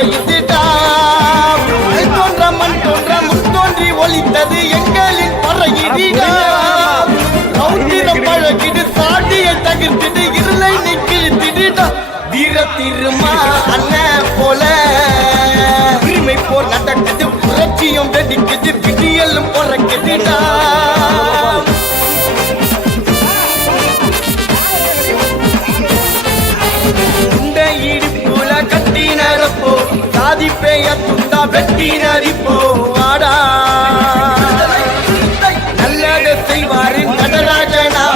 உடையுதுடா. தோன்ற மண் தோன்ற முன் தோன்றி ஒலித்தது எங்களின் பறையிடா. ரவுத்திரம் பழகிடு சாடியை தகிர்த்திடு இருளை நிக்கிழ்த்திடுடா. வீர திருமா அண்ணன் போல உரிமை போர் நடக்குது, புரட்சியும் வெடிக்குது, விடியலும் பொறக்குதுடா. இந்த இடுப்புல கட்டினரப்போ சாதி பேய துண்டா வெட்டினரிப்போ வாடா. நல்லதை செய்வாரு நடராஜனா,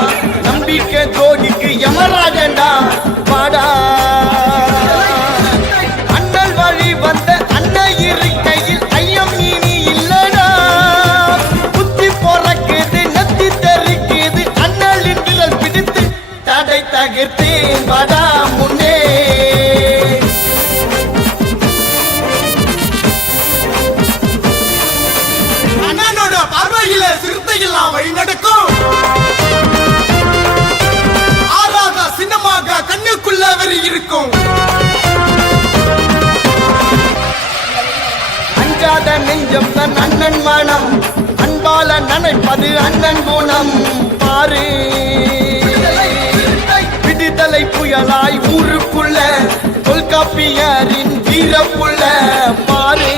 நம்பிக்கை ஜோதிக்கு யமராஜன்டா வாடா. அண்ணல் வழி வந்த அண்ணன் இருக்கையில் ஐயம் நீ இல்லடா. புத்தி பொறக்குது நத்தி தெருக்குது, அண்ணலின் விரல் பிடித்து தடை தகர்த்தேன் வாடா முன்னே. அண்ணனோட பார்வையில சிறுத்தையெல்லாம் வழி நடக்கும். ஆறாத சின்னமாக கண்ணுக்குள்ள வெறி இருக்கும். அஞ்சாத நெஞ்சம் தன் அண்ணன் மனம், அன்பால நினைப்பது அண்ணன் குணம் பாரு. விடுதலை புயலாய் ஊருக்குள்ள தொல்காப்பியரின் வீரப்புள்ள பாரு.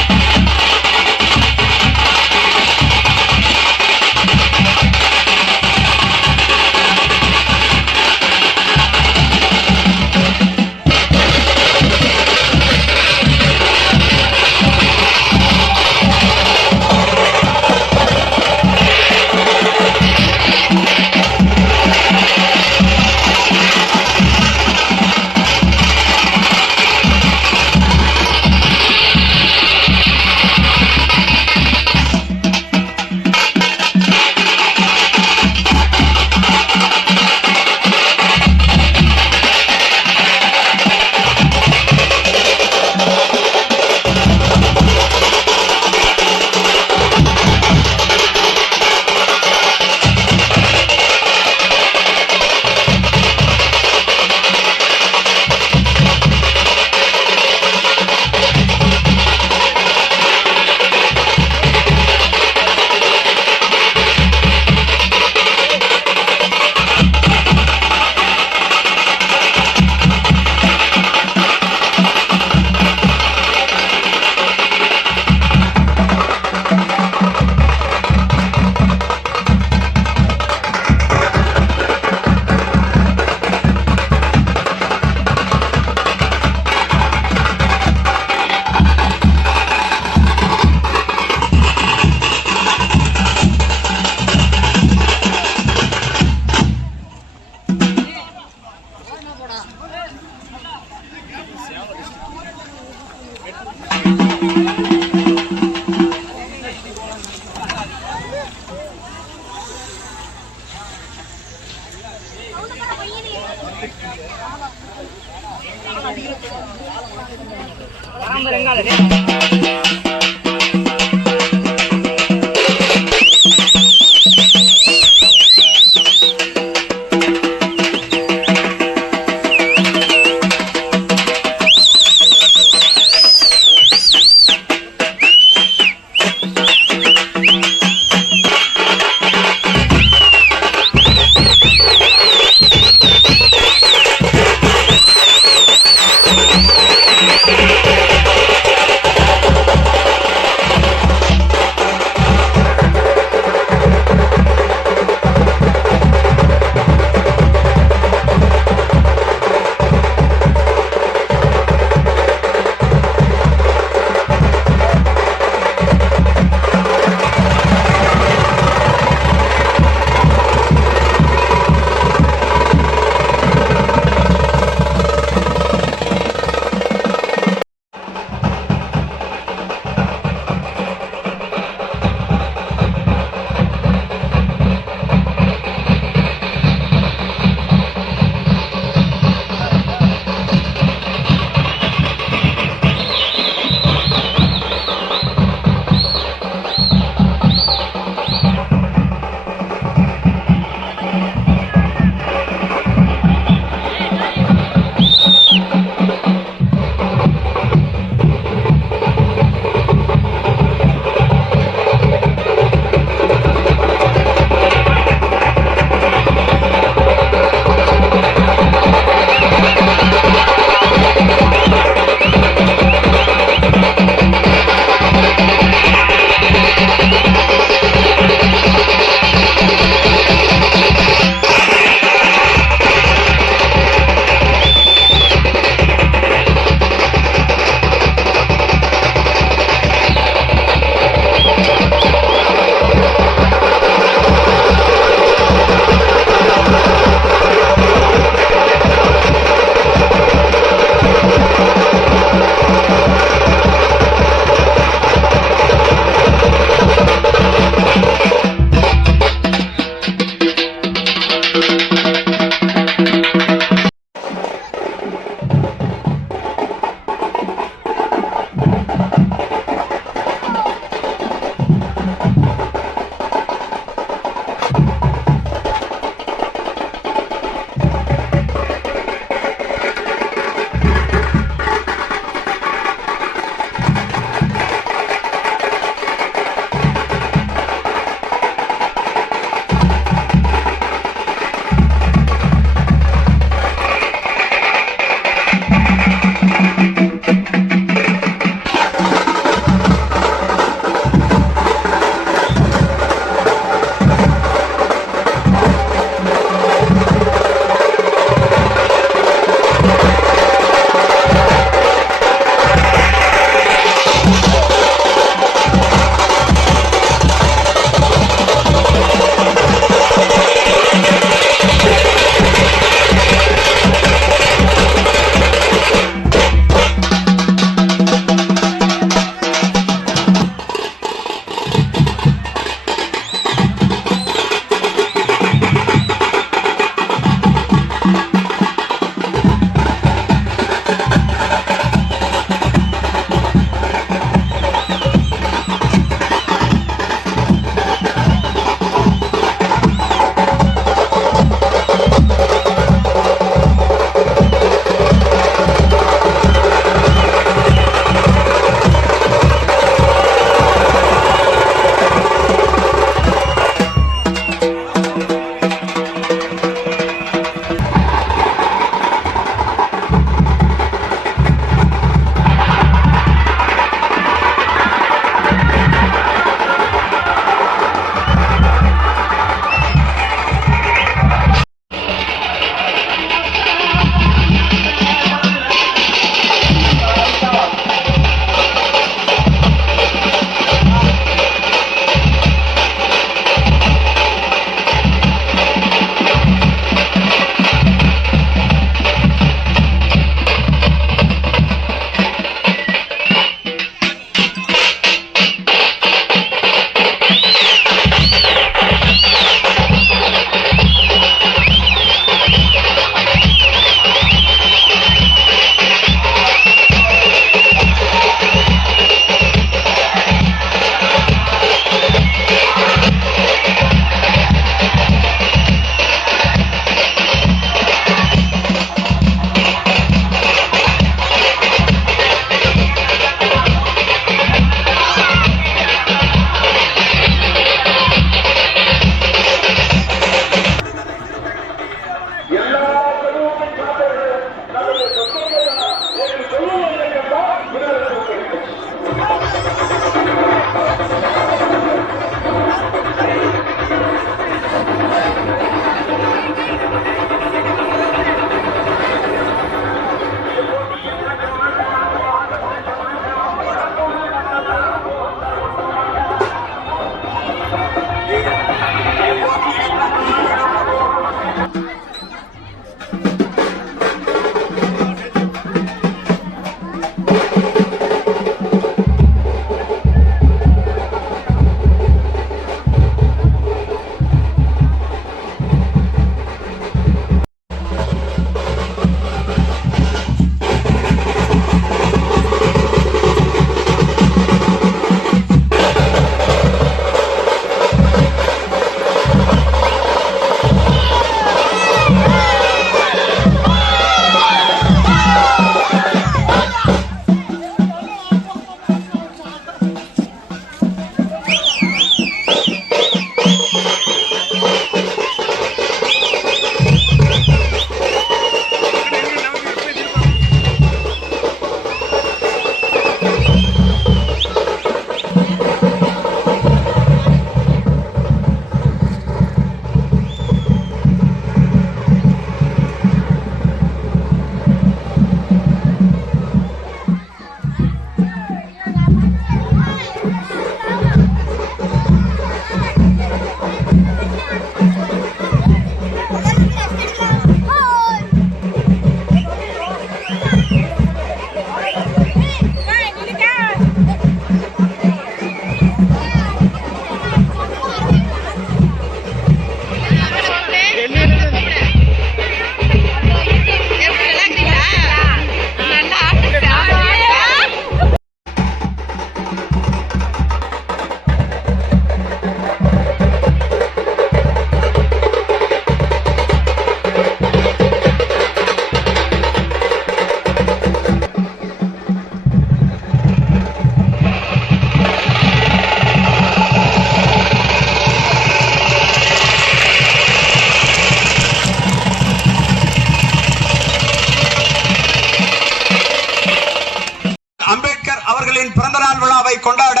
அம்பேத்கர் அவர்களின் பிறந்தநாள் விழாவை கொண்டாட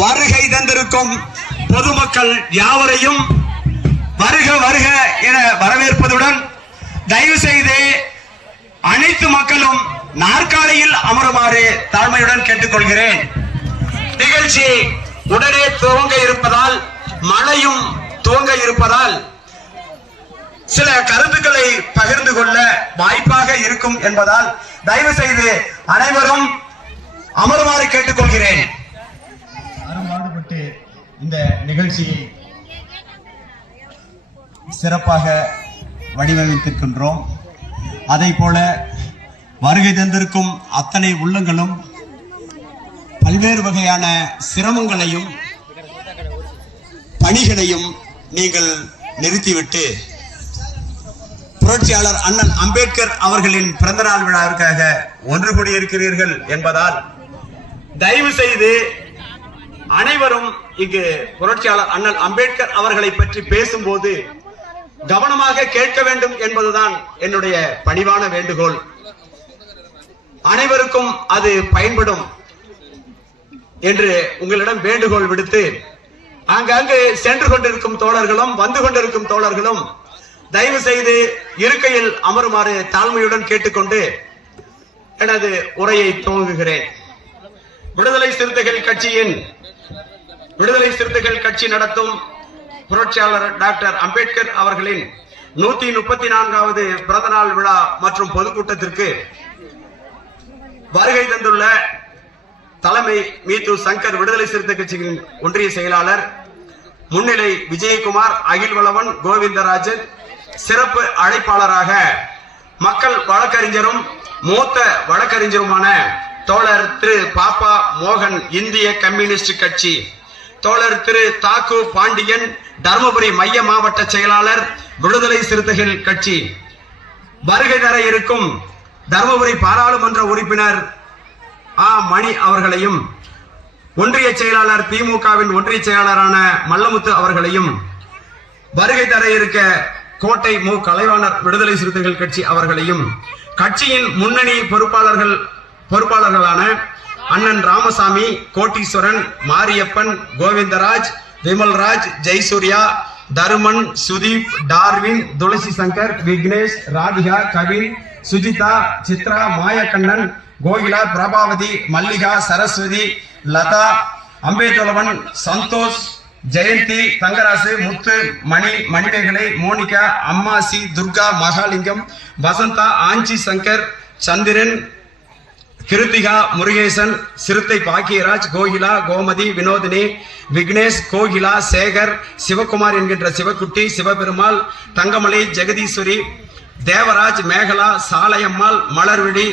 வருகை தந்திருக்கும் பொதுமக்கள் யாவரையும் வருக வருக என வரவேற்பதுடன் தயவு செய்து அனைத்து மக்களும் நாற்காலியில் அமருமாறு தாழ்மையுடன் கேட்டுக்கொள்கிறேன். நிகழ்ச்சி உடனே துவங்க இருப்பதால் மழையும் துவங்க இருப்பதால் சில கருத்துக்களை பகிர்ந்து கொள்ள வாய்ப்பாக இருக்கும் என்பதால் தயவு செய்து அனைவரும் அமருமாறு கேட்டுக்கொள்கிறேன். அரும்பாடுபட்டு இந்த நிகழ்ச்சியை சிறப்பாக வடிவமைத்திருக்கின்றோம். அதை போல வருகை தந்திருக்கும் அத்தனை உள்ளங்களும் பல்வேறு வகையான சிரமங்களையும் பணிகளையும் நீங்கள் நிறுத்திவிட்டு புரட்சியாளர் அண்ணல் அம்பேத்கர் அவர்களின் பிறந்தநாள் விழாவிற்காக ஒன்று கூடியிருக்கிறீர்கள் என்பதால் தயவு செய்து அனைவரும் இங்கு புரட்சியாளர் அண்ணல் அம்பேத்கர் அவர்களை பற்றி பேசும்போது கவனமாக கேட்க வேண்டும் என்பதுதான் என்னுடைய பணிவான வேண்டுகோள். அனைவருக்கும் அது பயன்படும் என்று உங்களிடம் வேண்டுகோள் விடுத்து அங்கு சென்று கொண்டிருக்கும் தோழர்களும் வந்து கொண்டிருக்கும் தோழர்களும் தயவு செய்து இருக்கையில் அமருமாறு தாழ்மையுடன் கேட்டுக்கொண்டு எனது உரையை துவங்குகிறேன். விடுதலை சிறுத்தைகள் கட்சி நடத்தும் புரட்சியாளர் டாக்டர் அம்பேத்கர் அவர்களின் 134வது பிறந்தநாள் விழா மற்றும் பொதுக்கூட்டத்திற்கு வருகை தந்துள்ள தலைமை மீது சங்கர் விடுதலை சிறுத்தை கட்சியின் ஒன்றிய செயலாளர் முன்னிலை விஜயகுமார், அகில்வளவன், கோவிந்தராஜன், சிறப்பு அழைப்பாளராக மக்கள் வழக்கறிஞரும் மூத்த வழக்கறிஞருமான தோழர் திரு பாப்பா மோகன், இந்திய கம்யூனிஸ்ட் கட்சி, தோழர் திரு தாக்கு பாண்டியன், தர்மபுரி மைய மாவட்ட செயலாளர் விடுதலை சிறுத்தைகள் கட்சி, வருகை தர இருக்கும் தர்மபுரி பாராளுமன்ற உறுப்பினர் மணி அவர்களையும், ஒன்றிய செயலாளர் திமுகவின் ஒன்றிய செயலாளரான மல்லமுத்து அவர்களையும், வருகை தர இருக்க கோட்டை மு கலைவாணர் விடுதலை சிறுத்தைகள் கட்சி அவர்களையும், கட்சியின் முன்னணி பொறுப்பாளர்களான அண்ணன் ராமசாமி, கோட்டீஸ்வரன், மாரியப்பன், கோவிந்தராஜ், விமல்ராஜ், ஜெய்சூர்யா, தருமன், சுதீப், டார்வின், துளசி சங்கர், விக்னேஷ், ராதிகா, கவின், சுஜிதா, சித்ரா, மாயக்கண்ணன், கோகிலா, பிரபாவதி, மல்லிகா, சரஸ்வதி, லதா, அம்பேத்வலவன், சந்தோஷ், ஜெயந்தி, தங்கராசு, முத்து, மணி, மணிமேகலை, மோனிகா, அம்மாசி, துர்கா, மகாலிங்கம், வசந்தா, ஆஞ்சி சங்கர், சந்திரன், கிருத்திகா, முருகேசன், சிறுத்தை பாக்கியராஜ், கோகிலா, கோமதி, வினோதினி, விக்னேஷ், கோகிலா, சேகர், சிவகுமார் என்கின்ற சிவக்குட்டி, சிவபெருமாள், தங்கமலை, ஜெகதீஸ்வரி, தேவராஜ், மேகலா, சாலையம்மாள், மலர்விழி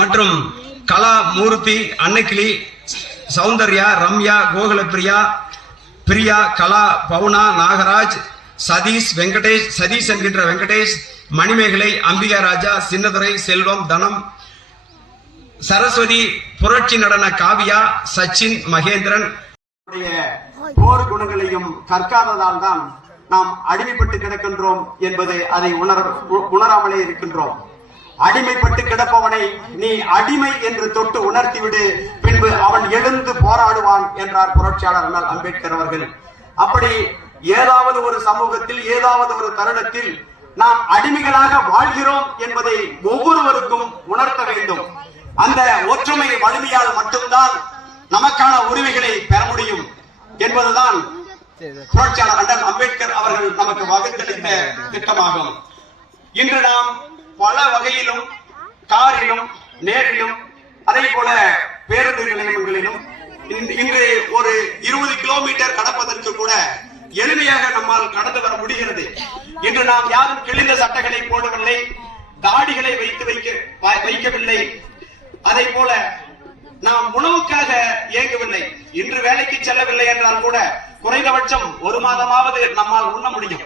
மற்றும் கலா, மூர்த்தி, அன்னைக்கிளி, சௌந்தர்யா, ரம்யா, கோகுலப்பிரியா, பிரியா, கலா, பவுனா, நாகராஜ், சதீஷ், வெங்கடேஷ், சதீஷ் என்கின்ற வெங்கடேஷ், மணிமேகலை, அம்பிகா ராஜா, சின்னதுரை, செல்வம், தனம், சரஸ்வதி, புரட்சி நடன காவியா, சச்சின், மகேந்திரன் போர் குணங்களையும் கற்காததால் தான் நாம் அடிமைப்பட்டு கிடக்கின்றோம் என்பது அதை உணராமலே இருக்கின்றோம். அடிமைப்பட்டு கிடப்பவனை நீ அடிமை என்று தொட்டு உணர்த்திவிடு, பின்பு அவன் எழுந்து போராடுவான் என்றார் புரட்சியாளர் அண்ணல் அம்பேத்கர் அவர்கள். அப்படி ஏதாவது ஒரு சமூகத்தில் ஏதாவது ஒரு தருணத்தில் நாம் அடிமைகளாக வாழ்கிறோம் என்பதை ஒவ்வொருவருக்கும் உணர்த்த வேண்டும். அந்த ஒற்றுமை வலிமையால் மட்டும்தான் நமக்கான உரிமைகளை பெற முடியும் என்பதுதான் புரட்சியாளர் அண்ணல் அம்பேத்கர் அவர்கள் நமக்கு வகுத்தளித்த திட்டமாகும். இன்று நாம் பல வகையிலும் காரிலும் நேரிலும் அதே போல பேருந்து நிலையங்களிலும் இன்று ஒரு 20 கிலோமீட்டர் கடப்பதற்கு கூட எளிமையாக நம்மால் கடந்து வர முடிகிறது. இன்று நாம் யாரும் கிழிந்த சட்டைகளை போடவில்லை, தாடிகளை வைக்கவில்லை. அதை போல நாம் உணவுக்காக இயங்கவில்லை. இன்று வேலைக்கு செல்லவில்லை என்றால் கூட குறைந்தபட்சம் ஒரு மாதமாவது நம்மால் உண்ண முடியும்.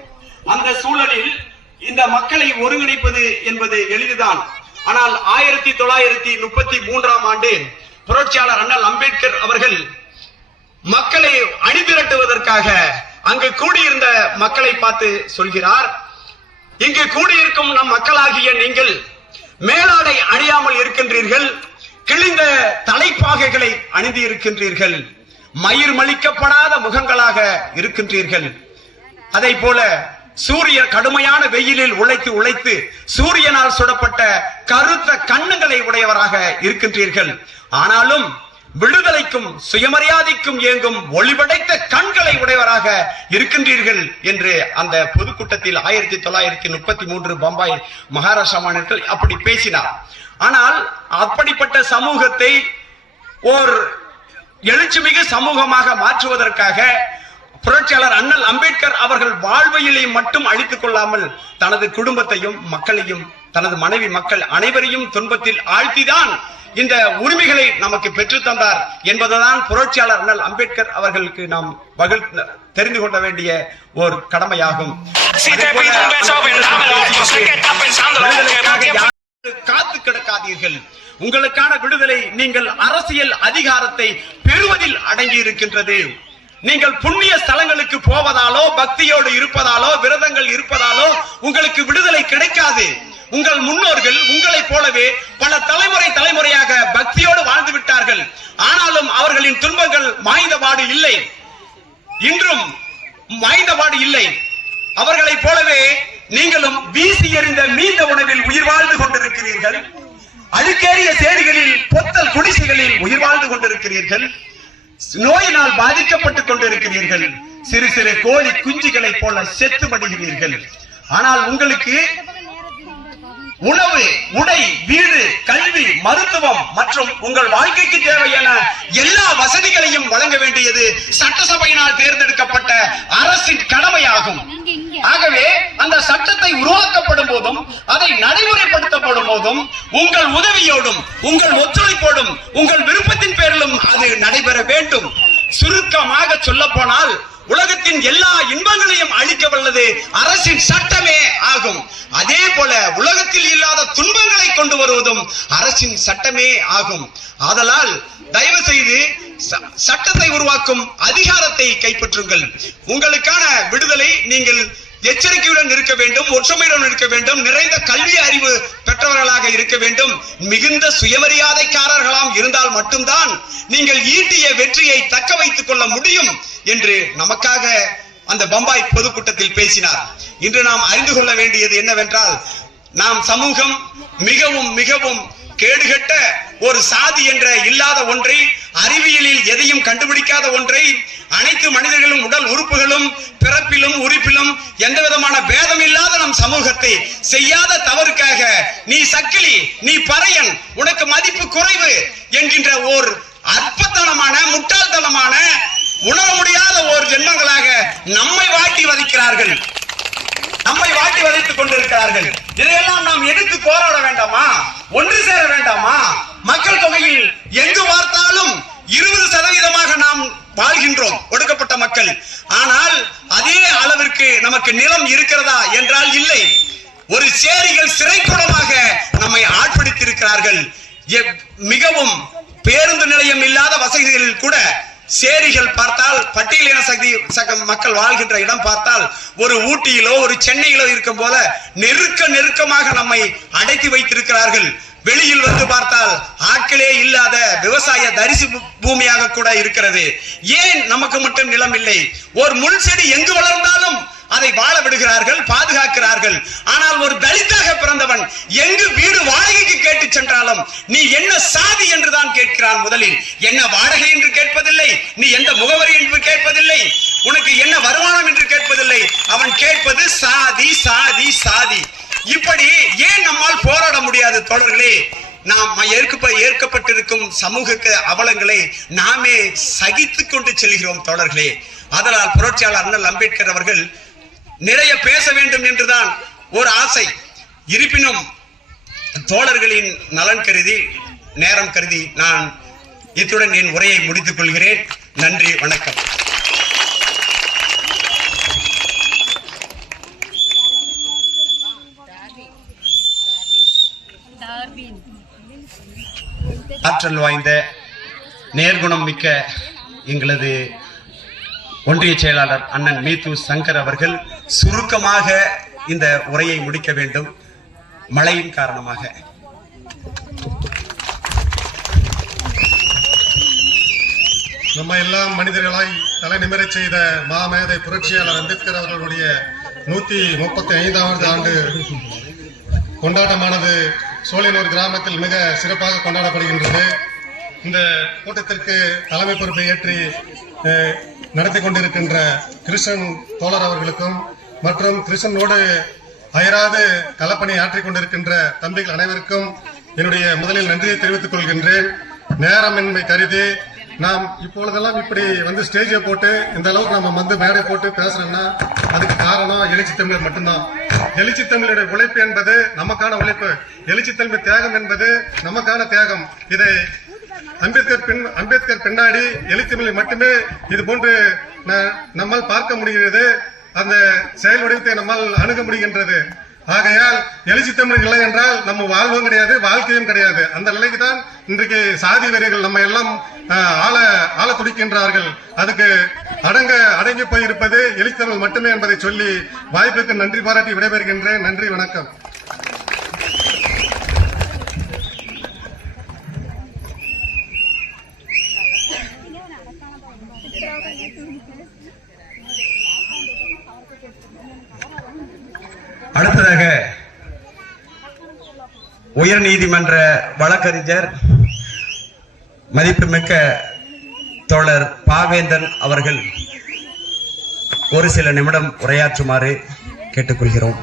அந்த சூழலில் இந்த மக்களை ஒருங்கிணைப்பது என்பது எளிதுதான். ஆனால் 1933ஆம் ஆண்டு புரட்சியாளர் அண்ணல் அம்பேத்கர் அவர்கள் மக்களை அணிதிரட்டுவதற்காக அங்கு கூடியிருந்த மக்களை பார்த்து சொல்கிறார், இங்கு கூடியிருக்கும் நம் மக்களாகிய நீங்கள் மேலாடை அணியாமல் இருக்கின்றீர்கள், கிழிந்த தலைப்பாகைகளை அணிந்து இருக்கின்றீர்கள், மயிர் மலிக்கப்படாத முகங்களாக இருக்கின்றீர்கள். அதை போல சூரிய கடுமையான வெயிலில் உழைத்து சூரியனால் சுடப்பட்ட கருத்த கண்ணுகளை உடையவராக இருக்கின்றீர்கள். ஆனாலும் விடுதலைக்கும் சுயமரியாதைக்கும் இயங்கும் ஒளிபடைத்த கண்களை உடையவராக இருக்கின்றீர்கள் என்று அந்த பொதுக்கூட்டத்தில் 1933 பம்பாய் மகாராஷ்டிரா மாநிலத்தில் அப்படி பேசினார். ஆனால் அப்படிப்பட்ட சமூகத்தை ஓர் எழுச்சிமிகு சமூகமாக மாற்றுவதற்காக புரட்சியாளர் அண்ணல் அம்பேத்கர் அவர்கள் வாழ்வையிலே மட்டும் அழித்துக் கொள்ளாமல் தனது குடும்பத்தையும் மக்களையும் தனது மனைவி மக்கள் அனைவரையும் துன்பத்தில் ஆழ்த்திதான் இந்த உரிமைகளை நமக்கு பெற்று தந்தார் என்பதுதான் புரட்சியாளர் அண்ணல் அம்பேத்கர் அவர்களுக்கு நாம் தெரிந்து கொள்ள வேண்டிய ஒரு கடமையாகும். காத்து கிடக்காதீர்கள், உங்களுக்கான விடுதலை நீங்கள் அரசியல் அதிகாரத்தை பெறுவதில் அடங்கி இருக்கின்றது. நீங்கள் புண்ணிய ஸ்தலங்களுக்கு போவதாலோ பக்தியோடு இருப்பதாலோ விரதங்கள் இருப்பதாலோ உங்களுக்கு விடுதலை கிடைக்காது. உங்கள் முன்னோர்கள் உங்களைப் போலவே பல தலைமுறையாக பக்தியோடு வாழ்ந்து விட்டார்கள். ஆனாலும் அவர்களின் துன்பங்கள் மாய்ந்தபாடு இல்லை, இன்றும் மாய்ந்தபாடு இல்லை. அவர்களைப் போலவே நீங்களும் வீசி எறிந்த மீந்த உணவில் உயிர் வாழ்ந்து கொண்டிருக்கிறீர்கள். அழுக்கேறிய சேரிகளில் பொத்தல் குடிசைகளில் உயிர் வாழ்ந்து கொண்டிருக்கிறீர்கள். நோயினால் பாதிக்கப்பட்டுக் கொண்டிருக்கிறீர்கள். சிறு சிறு கோழி குஞ்சுகளை போல செத்து மடிகிறீர்கள். ஆனால் உங்களுக்கு உணவு, உடை, வீடு, கல்வி, மருத்துவம் மற்றும் உங்கள் வாழ்க்கைக்கு தேவையான எல்லா வசதிகளையும் வழங்க வேண்டியது சட்டசபையினால் தேர்ந்தெடுக்கப்பட்ட அரசின் கடமையாகும். ஆகவே அந்த சட்டத்தை உருவாக்கப்படும் போதும் அதை நடைமுறைப்படுத்தப்படும் போதும் உங்கள் உதவியோடும் உங்கள் ஒத்துழைப்போடும் உங்கள் விருப்பத்தின் பேரிலும் அது நடைபெற வேண்டும். சுருக்கமாக சொல்ல போனால் உலகத்தின் எல்லா இன்பங்களையும் அளிக்க வல்லது அரசின் சட்டமே ஆகும். அதே போல உலகத்தில் இல்லாத துன்பங்களை கொண்டு வருவதும் அரசின் சட்டமே ஆகும். ஆதலால் தயவு செய்து சட்டத்தை உருவாக்கும் அதிகாரத்தை கைப்பற்றுங்கள். உங்களுக்கான விடுதலை நீங்கள் எச்சரிக்கையுடன் இருக்க வேண்டும், ஒற்றுமையுடன் இருக்க வேண்டும், நிறைந்த கல்வி அறிவு பெற்றவர்களாக இருக்க வேண்டும், மிகுந்த சுயமரியாதைக்காரர்களாம் இருந்தால் மட்டும்தான் நீங்கள் ஈட்டிய வெற்றியை தக்க வைத்துக் கொள்ள முடியும் என்று நமக்காக அந்த பம்பாய் பொதுக்கூட்டத்தில் பேசினார். இன்று நாம் அறிந்து கொள்ள வேண்டியது என்னவென்றால், நாம் சமூகம் மிகவும் மிகவும் கேடுகட்ட ஒரு சாதி என்ற இல்லாத ஒன்றை, அறிவியலில் எதையும் கண்டுபிடிக்காத ஒன்றை, அனைத்து மனிதர்களும் உடல் உறுப்புகளும் பிறப்பிலும் உறுப்பிலும் எந்த விதமான பேதம் இல்லாத நம் சமூகத்தை செய்யாத தவறுக்காக நீ சக்கிலி, நீ பறையன், உனக்கு மதிப்பு குறைவு என்கின்ற ஓர் அற்பத்தனமான முட்டாள்தனமான உணர முடியாத ஓர் ஜென்மங்களாக நம்மை வாட்டி வதைக்கிறார்கள், நம்மை வாட்டி வதைத்துக் கொண்டிருக்கிறார்கள். இதையெல்லாம் நாம் எதிர்த்து போராட வேண்டாமா? ஒன்று சேர வேண்டாமா? மக்கள் தொகையில் எங்கு பார்த்தாலும் 20% நாம் வாழ்கின்றோம், ஒடுக்கப்பட்ட மக்கள். ஆனால் அதே அளவிற்கு நமக்கு நிலம் இருக்கிறதா என்றால் இல்லை. ஒரு சேரிகள் சிறைக்கூடமாக நம்மை ஆட்படுத்தியிருக்கிறார்கள். மிகவும் பேருந்து நிலையம் இல்லாத வசதிகளில் கூட சேரிகள் பார்த்தால், பட்டியலின மக்கள் வாழ்கின்ற இடம் பார்த்தால் ஒரு ஊட்டியிலோ ஒரு சென்னையிலோ இருக்கும் போல நெருக்கமாக நம்மை அடைத்து வைத்திருக்கிறார்கள். வெளியில் வந்து பார்த்தால் ஆட்களே இல்லாத விவசாய தரிசு பூமியாக கூட இருக்கிறது. ஏன் நமக்கு மட்டும் நிலம் இல்லை? ஒரு முள் செடி எங்கு வளர்ந்தாலும் அதை வாழ விடுகிறார்கள், பாதுகாக்கிறார்கள். ஆனால் ஒரு தலித்தாக பிறந்தவன் எங்கு வீடு வாடகைக்கு கேட்டு சென்றாலும் நீ என்ன சாதி என்றுதான் கேட்கிறான். முதலில் என்ன வாடகை என்று கேட்பதில்லை, நீ எந்த முகவரி என்று கேட்பதில்லை, உனக்கு என்ன வருமானம் என்று கேட்பதில்லை. அவன் கேட்பது சாதி சாதி சாதி. இப்படி ஏன் நம்மால் போராட முடியாது தோழர்களே? நாம் ஏற்கப்பட்டிருக்கும் சமூக அவலங்களை நாமே சகித்துக் கொண்டு செல்கிறோம் தோழர்களே. அதனால் புரட்சியாளர் அண்ணல் அம்பேத்கர் அவர்கள் நிறைய பேச வேண்டும் என்றுதான் ஒரு ஆசை. இருப்பினும் தோழர்களின் நலன் கருதி, நேரம் கருதி நான் இத்துடன் என் உரையை முடித்துக் கொள்கிறேன். நன்றி, வணக்கம். ஆற்றல் வாய்ந்த நேர்குணம் மிக்க எங்களது ஒன்றிய செயலாளர் அண்ணன் மீது சங்கர் அவர்கள் சுருக்கமாக இந்த உரையை முடிக்க வேண்டும், மழையின் காரணமாக. நம்ம எல்லாம் மனிதர்களாய் தலை நிமிரச் செய்த மாமேதை புரட்சியாளர் அம்பேத்கர் அவர்களுடைய 135வது ஆண்டு கொண்டாட்டமானது சோழியனூர் கிராமத்தில் மிக சிறப்பாக கொண்டாடப்படுகின்றது. இந்த கூட்டத்திற்கு தலைமை பொறுப்பை ஏற்றி நடத்தி கொண்டிருக்கின்ற கிருஷ்ணன் தோழர் அவர்களுக்கும் மற்றும் கிருஷ்ணனோடு அயராது களப்பணி ஆற்றிக் கொண்டிருக்கின்ற தம்பிகள் அனைவருக்கும் என்னுடைய முதலில் நன்றியை தெரிவித்துக் கொள்கின்றேன். நேரமின்மை கருதி நாம் இப்பொழுதெல்லாம் இப்படி வந்து ஸ்டேஜை போட்டு இந்த அளவுக்கு நம்ம வந்து மேடை போட்டு பேசுறோம்னா அதுக்கு காரணம் எழுச்சி தமிழர் மட்டும்தான். எழுச்சி தமிழருடைய உழைப்பு என்பது நமக்கான உழைப்பு, எழுச்சி தமிழ் தியாகம் என்பது நமக்கான தியாகம். இதை அம்பேத்கர் பின்னாடி எழுச்சி தமிழ் மட்டுமே இது போன்று நம்மால் பார்க்க முடிகிறது, அந்த செயல் வடிவத்தை நம்மால் அணுக முடிகின்றது. ஆகையால் எழுச்சி தமிழ் இல்லை என்றால் நம்ம வாழ்வும் கிடையாது, வாழ்க்கையும் கிடையாது. அந்த நிலைக்கு தான் இன்றைக்கு சாதி வெறிகள் நம்ம எல்லாம் ஆள துடிக்கின்றார்கள். அதுக்கு அடங்கி போயிருப்பது எழுச்சி தமிழ் மட்டுமே என்பதை சொல்லி வாய்ப்புக்கு நன்றி பாராட்டி விடைபெறுகின்றேன். நன்றி, வணக்கம். அடுத்ததாக உயர் நீதிமன்ற வழக்கறிஞர் மதிப்புமிக்க தோழர் பாவேந்தன் அவர்கள் ஒரு சில நிமிடம் உரையாற்றுமாறு கேட்டுக்கொள்கிறோம்.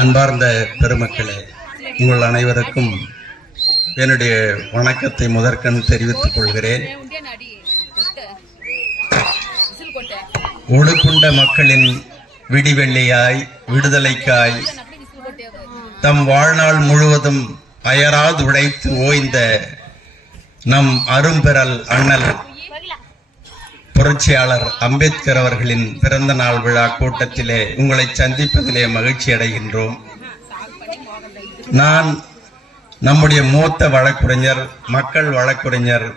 அன்பார்ந்த பெருமக்களே, உங்கள் அனைவருக்கும் என்னுடைய வணக்கத்தை முதற்கண் தெரிவித்துக் கொள்கிறேன். ஒடுக்குண்ட மக்களின் விடிவெள்ளியாய் விடுதலைக்காய் தம் வாழ்நாள் முழுவதும் அயராது உழைத்து ஓய்ந்த நம் அரும்பெறல் அண்ணல் புரட்சியாளர் அம்பேத்கர் அவர்களின் பிறந்த நாள் விழா கூட்டத்திலே உங்களை சந்திப்பதிலே மகிழ்ச்சி அடைகின்றோம். நான் நம்முடைய மூத்த வழக்குரைஞர்,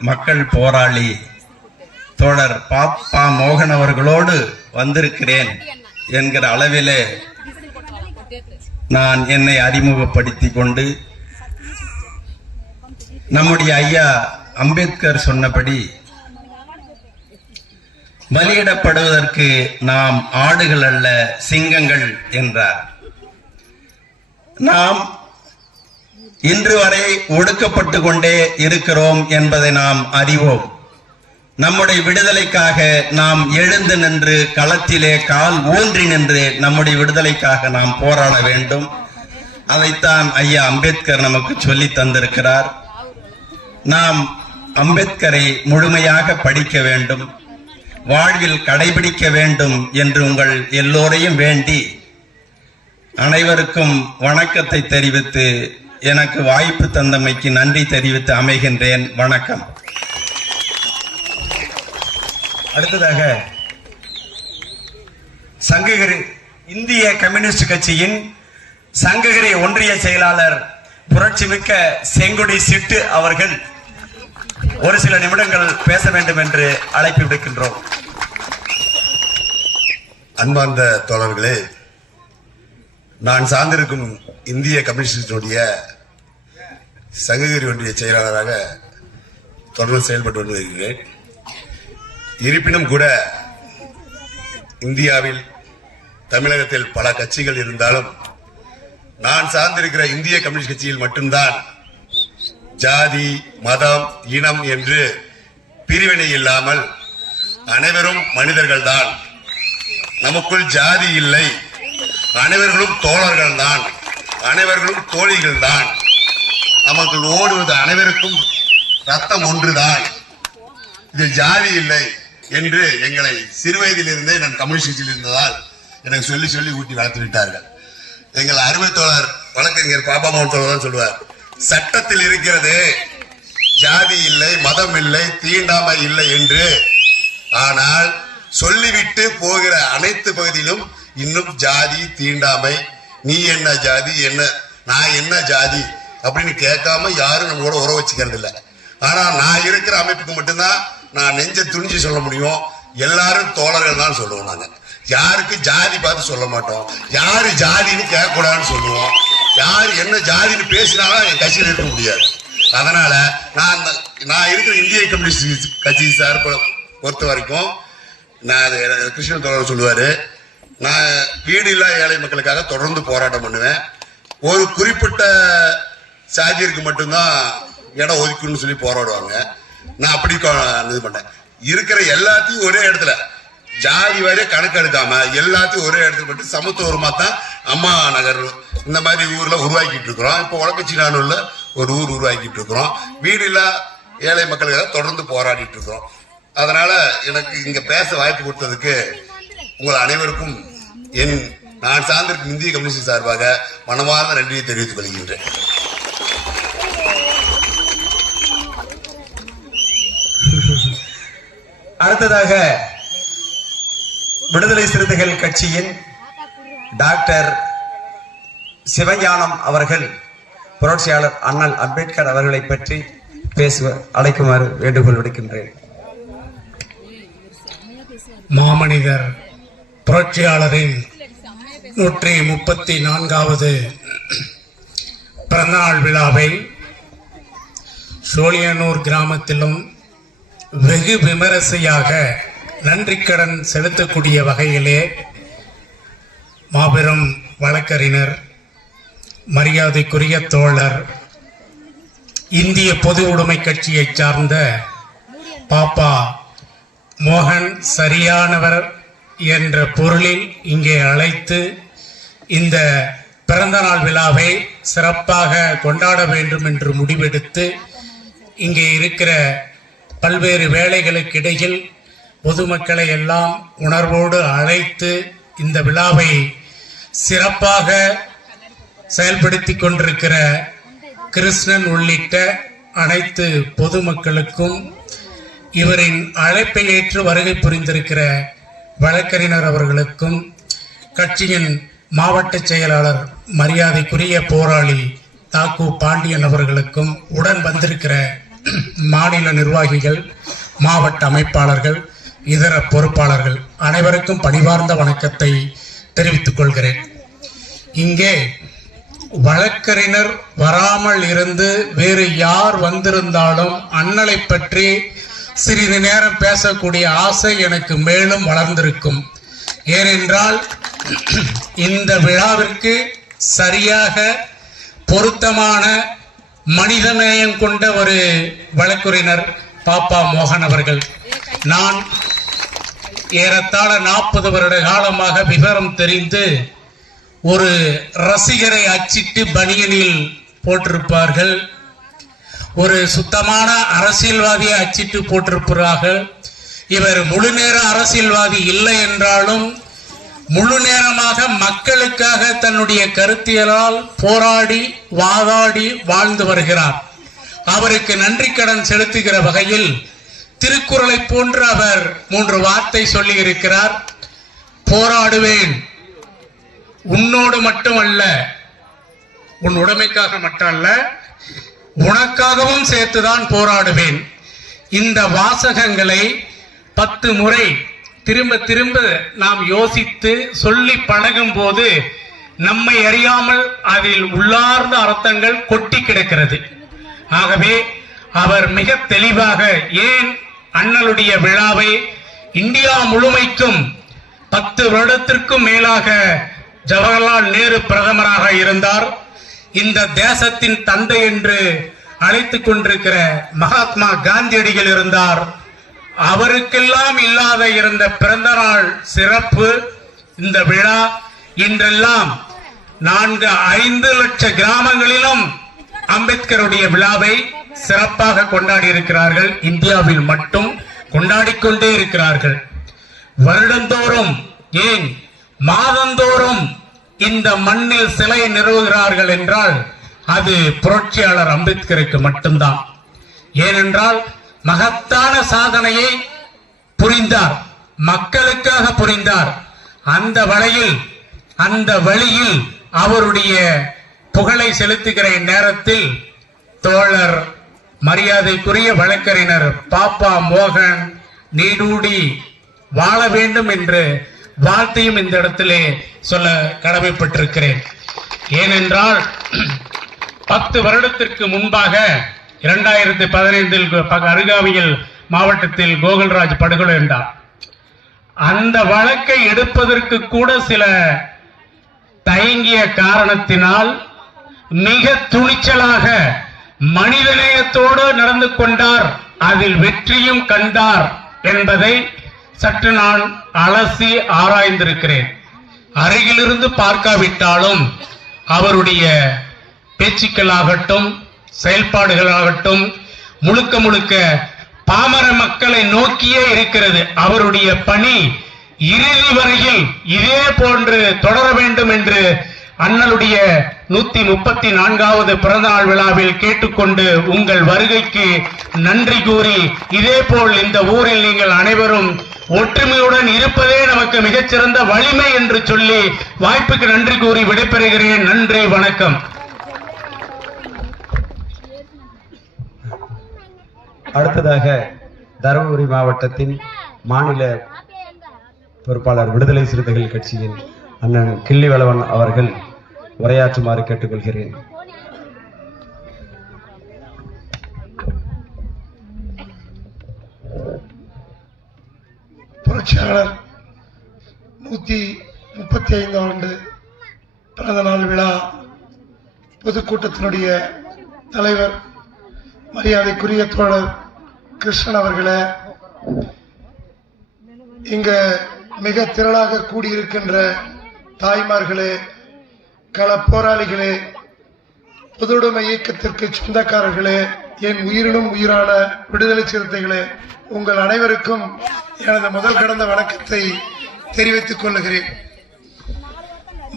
மக்கள் போராளி தோழர் பாப்பா மோகன் அவர்களோடு வந்திருக்கிறேன் என்கிற அளவிலே நான் என்னை அறிமுகப்படுத்திக் கொண்டு, நம்முடைய ஐயா அம்பேத்கர் சொன்னபடி பலியிடப்படுவதற்கு நாம் ஆடுகள் அல்ல சிங்கங்கள் என்றார். நாம் இன்று வரை ஒடுக்கப்பட்டு கொண்டே இருக்கிறோம் என்பதை நாம் அறிவோம். நம்முடைய விடுதலைக்காக நாம் எழுந்து நின்று களத்திலே கால் ஊன்றி நின்று நம்முடைய விடுதலைக்காக நாம் போராட வேண்டும். அதைத்தான் ஐயா அம்பேத்கர் நமக்கு சொல்லி தந்திருக்கிறார். நாம் அம்பேத்கரை முழுமையாக படிக்க வேண்டும், வாழ்வில் கடைபிடிக்க வேண்டும் என்று உங்கள் எல்லோரையும் வேண்டி அனைவருக்கும் வணக்கத்தை தெரிவித்து எனக்கு வாய்ப்பு தந்தமைக்கு நன்றி தெரிவித்து அமைகின்றேன். வணக்கம். அடுத்ததாக சங்ககிரி இந்திய கம்யூனிஸ்ட் கட்சியின் சங்ககிரி ஒன்றிய செயலாளர் புரட்சிமிக்க செங்கொடி சிட்டு அவர்கள் ஒரு சில நிமிடங்கள் பேச வேண்டும் என்று அழைப்பு விடுக்கின்றோம். அன்பார்ந்த தோழர்களே, நான் சார்ந்திருக்கும் இந்திய கம்யூனிஸ்டுடைய சங்ககிரி ஒன்றிய செயலாளராக தொடர்ந்து செயல்பட்டு வந்து வருகிறேன். இருப்பினும் கூட இந்தியாவில் தமிழகத்தில் பல கட்சிகள் இருந்தாலும் நான் சார்ந்திருக்கிற இந்திய கம்யூனிஸ்ட் கட்சியில் மட்டும்தான் ஜாதி, மதம், இனம் என்று பிரிவினை இல்லாமல் அனைவரும் மனிதர்கள் தான், நமக்குள் ஜாதி இல்லை, அனைவர்களும் தோழர்கள் தான், அனைவர்களும் தோழிகள் தான், நமக்குள் ஓடுவது அனைவருக்கும் ரத்தம் ஒன்றுதான், இதில் ஜாதி இல்லை என்று எங்களை சிறுவயதிலிருந்தே நான் கம்யூனிஸ்ட் கட்சியில் இருந்ததால் எனக்கு சொல்லி சொல்லி ஊட்டி வளர்த்து விட்டார்கள். எங்கள் அருமை தோழர் வழக்கறிஞர் பாப்பா மோகன் தோழர் தான் சொல்லுவார், சட்டத்தில் இருக்கிறது ஜாதி இல்லை, மதம் இல்லை, தீண்டாமை இல்லை என்று. ஆனால் சொல்லிவிட்டு போகிற அனைத்து பகுதியிலும் இன்னும் ஜாதி, தீண்டாமை, நீ என்ன ஜாதி, என்ன நான் என்ன ஜாதி அப்படின்னு கேட்காம யாரும் நம்மளோட உறவு வச்சுக்கிறது இல்லை. ஆனா நான் இருக்கிற அமைப்புக்கு மட்டும்தான் நான் நெஞ்ச துணிஞ்சு சொல்ல முடியும், எல்லாரும் தோழர்கள் தான் சொல்லுவோம். நாங்க யாருக்கு ஜாதி பார்த்து சொல்ல மாட்டோம், யாரு ஜாதின்னு கேட்கக்கூடாதுன்னு சொல்லுவோம், யாரு என்ன ஜாதின்னு பேசினாலும் என் கட்சியில் இருக்க முடியாது. அதனால நான் இருக்கிற இந்திய கம்யூனிஸ்ட் கட்சி சார் பொறுத்த வரைக்கும் நான் கிருஷ்ணன் தோழர் சொல்லுவாரு, நான் வீடு இல்லா ஏழை மக்களுக்காக தொடர்ந்து போராட்டம் பண்ணுவேன். ஒரு குறிப்பிட்ட சாதியிற்கு மட்டும்தான் இடம் ஒதுக்கணும்னு சொல்லி போராடுவாங்க. நான் அப்படி இது பண்ணேன். இருக்கிற எல்லாத்தையும் ஒரே இடத்துல ஜாதி வரைய கணக்கு எடுக்காம எல்லாத்தையும் ஒரே இடத்துல பட்டு சமத்துவமா தான் அம்மா நகர் இந்த மாதிரி ஊர்ல உருவாக்கிட்டு இருக்கிறோம். இப்போ உலகச்சினானூர்ல ஒரு ஊர் உருவாக்கிட்டு இருக்கிறோம். வீடு இல்லா ஏழை மக்களுக்காக தொடர்ந்து போராடிட்டு இருக்கிறோம். அதனால எனக்கு இங்க பேச வாய்ப்பு கொடுத்ததுக்கு உங்கள் அனைவருக்கும் நான் சார்ந்திருக்கும் இந்திய கம்யூனிஸ்ட் சார்பாக மனமார்ந்த நன்றியை தெரிவித்துக் கொள்கின்றேன். அடுத்ததாக விடுதலை சிறுத்தைகள் கட்சியின் டாக்டர் சிவஞானம் அவர்கள் புரட்சியாளர் அண்ணல் அம்பேத்கர் அவர்களை பற்றி அழைக்குமாறு வேண்டுகோள் விடுக்கின்றேன். மாமனிதர் புரட்சியாளரின் 134வது பிறந்தநாள் விழாவை சோழியனூர் கிராமத்திலும் வெகு விமரிசையாக நன்றிக்கடன் செலுத்தக்கூடிய வகையிலே மாபெரும் வழக்கறிஞர், மரியாதைக்குரிய தோழர், இந்திய பொது உடைமை கட்சியை சார்ந்த பாப்பா மோகன் சரியானவர் என்ற பொருளில் இங்கே அழைத்து இந்த பிறந்தநாள் விழாவை சிறப்பாக கொண்டாட வேண்டும் என்று முடிவெடுத்து இங்கே இருக்கிற பல்வேறு வேலைகளுக்கு இடையில் பொதுமக்களை எல்லாம் உணர்வோடு அழைத்து இந்த விழாவை சிறப்பாக செயல்படுத்தி கொண்டிருக்கிற கிருஷ்ணன் உள்ளிட்ட அனைத்து பொதுமக்களுக்கும், இவரின் அழைப்பை ஏற்று வருகை புரிந்திருக்கிற வழக்கறிஞர் அவர்களுக்கும், கட்சியின் மாவட்ட செயலாளர் மரியாதைக்குரிய போராளி தாக்கு பாண்டியன் அவர்களுக்கும், உடன் வந்திருக்கிற மாநில நிர்வாகிகள், மாவட்ட அமைப்பாளர்கள், இதர பொறுப்பாளர்கள் அனைவருக்கும் பணிவார்ந்த வணக்கத்தை தெரிவித்துக் கொள்கிறேன். இங்கே வழக்கறிஞர் வராமல் இருந்து வேறு யார் வந்திருந்தாலும் அண்ணலை பற்றி சிறிது நேரம் பேசக்கூடிய ஆசை எனக்கு மேலும் வளர்ந்திருக்கும். ஏனென்றால் இந்த விழாவிற்கு சரியாக பொருத்தமான மனிதநேயம் கொண்ட ஒரு வழக்கறிஞர் பாப்பா மோகன் அவர்கள். நான் ஏறத்தாழ 40 வருட காலமாக விவரம் தெரிந்து ஒரு ரசிகரை அச்சிட்டு பனியனில் போட்டிருப்பார்கள், ஒரு சுத்தமான அரசியல்வாதியை அச்சிட்டு போட்டிருப்பார்கள். இவர் முழு நேர அரசியல்வாதி இல்லை என்றாலும் முழு நேரமாக மக்களுக்காக தன்னுடைய கருத்தியலால் போராடி வாதாடி வாழ்ந்து வருகிறார். அவருக்கு நன்றி கடன் செலுத்துகிற வகையில் திருக்குறளை போன்று அவர் 3 வார்த்தை சொல்லி இருக்கிறார். போராடுவேன், உன்னோடு மட்டுமல்ல, உன் உடைமைக்காக மட்டுமல்ல, உனக்காகவும் சேர்த்துதான் போராடுவேன். இந்த வாசகங்களை 10 முறை திரும்ப திரும்ப நாம் யோசித்து சொல்லி பழகும் போது நம்மை அறியாமல் அதில் உள்ளார்ந்த அர்த்தங்கள் கொட்டி கிடக்கிறது. ஆகவே அவர் மிக தெளிவாக ஏன் அண்ணலுடைய விழாவை இந்தியா முழுமைக்கும் 10 வருடத்திற்கும் மேலாக ஜவஹர்லால் நேரு பிரதமராக இருந்தார். இந்த தேசத்தின் தந்தை என்று அழைத்துக் கொண்டிருக்கிற மகாத்மா காந்தியடிகள் இருந்தார். அவருக்கெல்லாம் இல்லாத இருந்த பிறந்த நாள் சிறப்பு இந்த விழா இன்றெல்லாம் 4-5 லட்ச கிராமங்களிலும் அம்பேத்கருடைய விழாவை சிறப்பாக கொண்டாடி இருக்கிறார்கள். இந்தியாவில் மட்டும் கொண்டாடிக் கொண்டே இருக்கிறார்கள். வருடந்தோறும் ஏன் மாதந்தோறும் இந்த மண்ணில் சிலை நிறுவுகிறார்கள் என்றால் அது புரட்சியாளர் அம்பேத்கருக்கு மட்டும்தான். ஏனென்றால் மகத்தான சாதனையை புரிந்தார், மக்களுக்காக புரிந்தார். அந்த வழியில் அவருடைய புகழை செலுத்துகிற நேரத்தில் தோழர் மரியாதைக்குரிய வழக்கறிஞர் பாப்பா மோகன் நீடூடி வாழ வேண்டும் என்று வாழ்த்தையும் இந்த இடத்திலே சொல்ல கடமைப்பட்டிருக்கிறேன். ஏனென்றால் 10 வருடத்திற்கு முன்பாக 2015 அருகாமையில் மாவட்டத்தில் கோகுல்ராஜ் படுகொலை என்றார். அந்த வழக்கை எடுப்பதற்கு கூட சில தயங்கிய காரணத்தினால் மிக துணிச்சலாக மனிதநேயத்தோடு நடந்து கொண்டார். அதில் வெற்றியும் கண்டார் என்பதை சற்று நான் அலசி ஆராய்ந்திருக்கிறேன். அருகிலிருந்து பார்க்காவிட்டாலும் அவருடைய பேச்சுக்களாகட்டும் செயல்பாடுகளாகட்டும் முழுக்க பாமர மக்களை நோக்கியே இருக்கிறது. அவருடைய பணி இறுதி வரையில் இதே போன்று தொடர வேண்டும் என்று அண்ணலுடைய 134வது பிறந்தநாள் விழாவில் கேட்டுக்கொண்டு உங்கள் வருகைக்கு நன்றி கூறி, இதே போல் இந்த ஊரில் நீங்கள் அனைவரும் ஒற்றுமையுடன் இருப்பதே நமக்கு மிகச்சிறந்த வலிமை என்று சொல்லி வாய்ப்புக்கு நன்றி கூறி விடைபெறுகிறேன். நன்றி, வணக்கம். அடுத்ததாக தருமபுரி மாவட்டத்தின் மாநில பொறுப்பாளர் விடுதலை சிறுத்தைகள் கட்சியின் அண்ணன் கிள்ளிவளவன் அவர்கள் உரையாற்றுமாறு கேட்டுக்கொள்கிறேன். புரட்சியாளர் 135 ஆண்டு பிறந்த நாள் விழா பொதுக்கூட்டத்தினுடைய தலைவர் மரியாதைக்குரிய தோழர் கிருஷ்ணன் அவர்களே, இங்க மிக திரளாக கூடியிருக்கின்ற தாய்மார்களே, கள போராளிகளே, பொதுவுடைமை இயக்கத்திற்கு சொந்தக்காரர்களே, என் உயிரினும் உயிரான விடுதலை சிறுத்தைகளே, உங்கள் அனைவருக்கும் எனது முதல் கடந்த வணக்கத்தை தெரிவித்துக் கொள்ளுகிறேன்.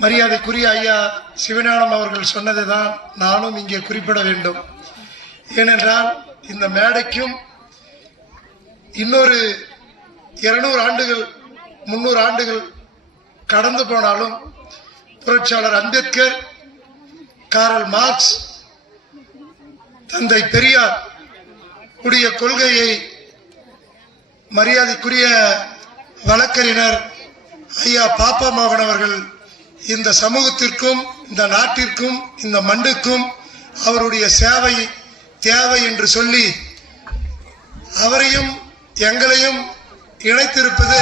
மரியாதைக்குரிய ஐயா சிவஞானம் அவர்கள் சொன்னதுதான் நானும் இங்கே குறிப்பிட வேண்டும். ஏனென்றால் இந்த மேடைக்கும் இன்னொரு 200 ஆண்டுகள் 300 ஆண்டுகள் கடந்து போனாலும் புரட்சியாளர் அம்பேத்கர், காரல் மார்க்ஸ், தந்தை பெரியார் உடைய கொள்கையை மரியாதைக்குரிய வழக்கறிஞர் ஐயா பாப்பா மோகன் அவர்கள் இந்த சமூகத்திற்கும் இந்த நாட்டிற்கும் இந்த மண்ணுக்கும் அவருடைய சேவை தேவை என்று சொல்லி அவரையும் எங்களையும் இணைத்திருப்பது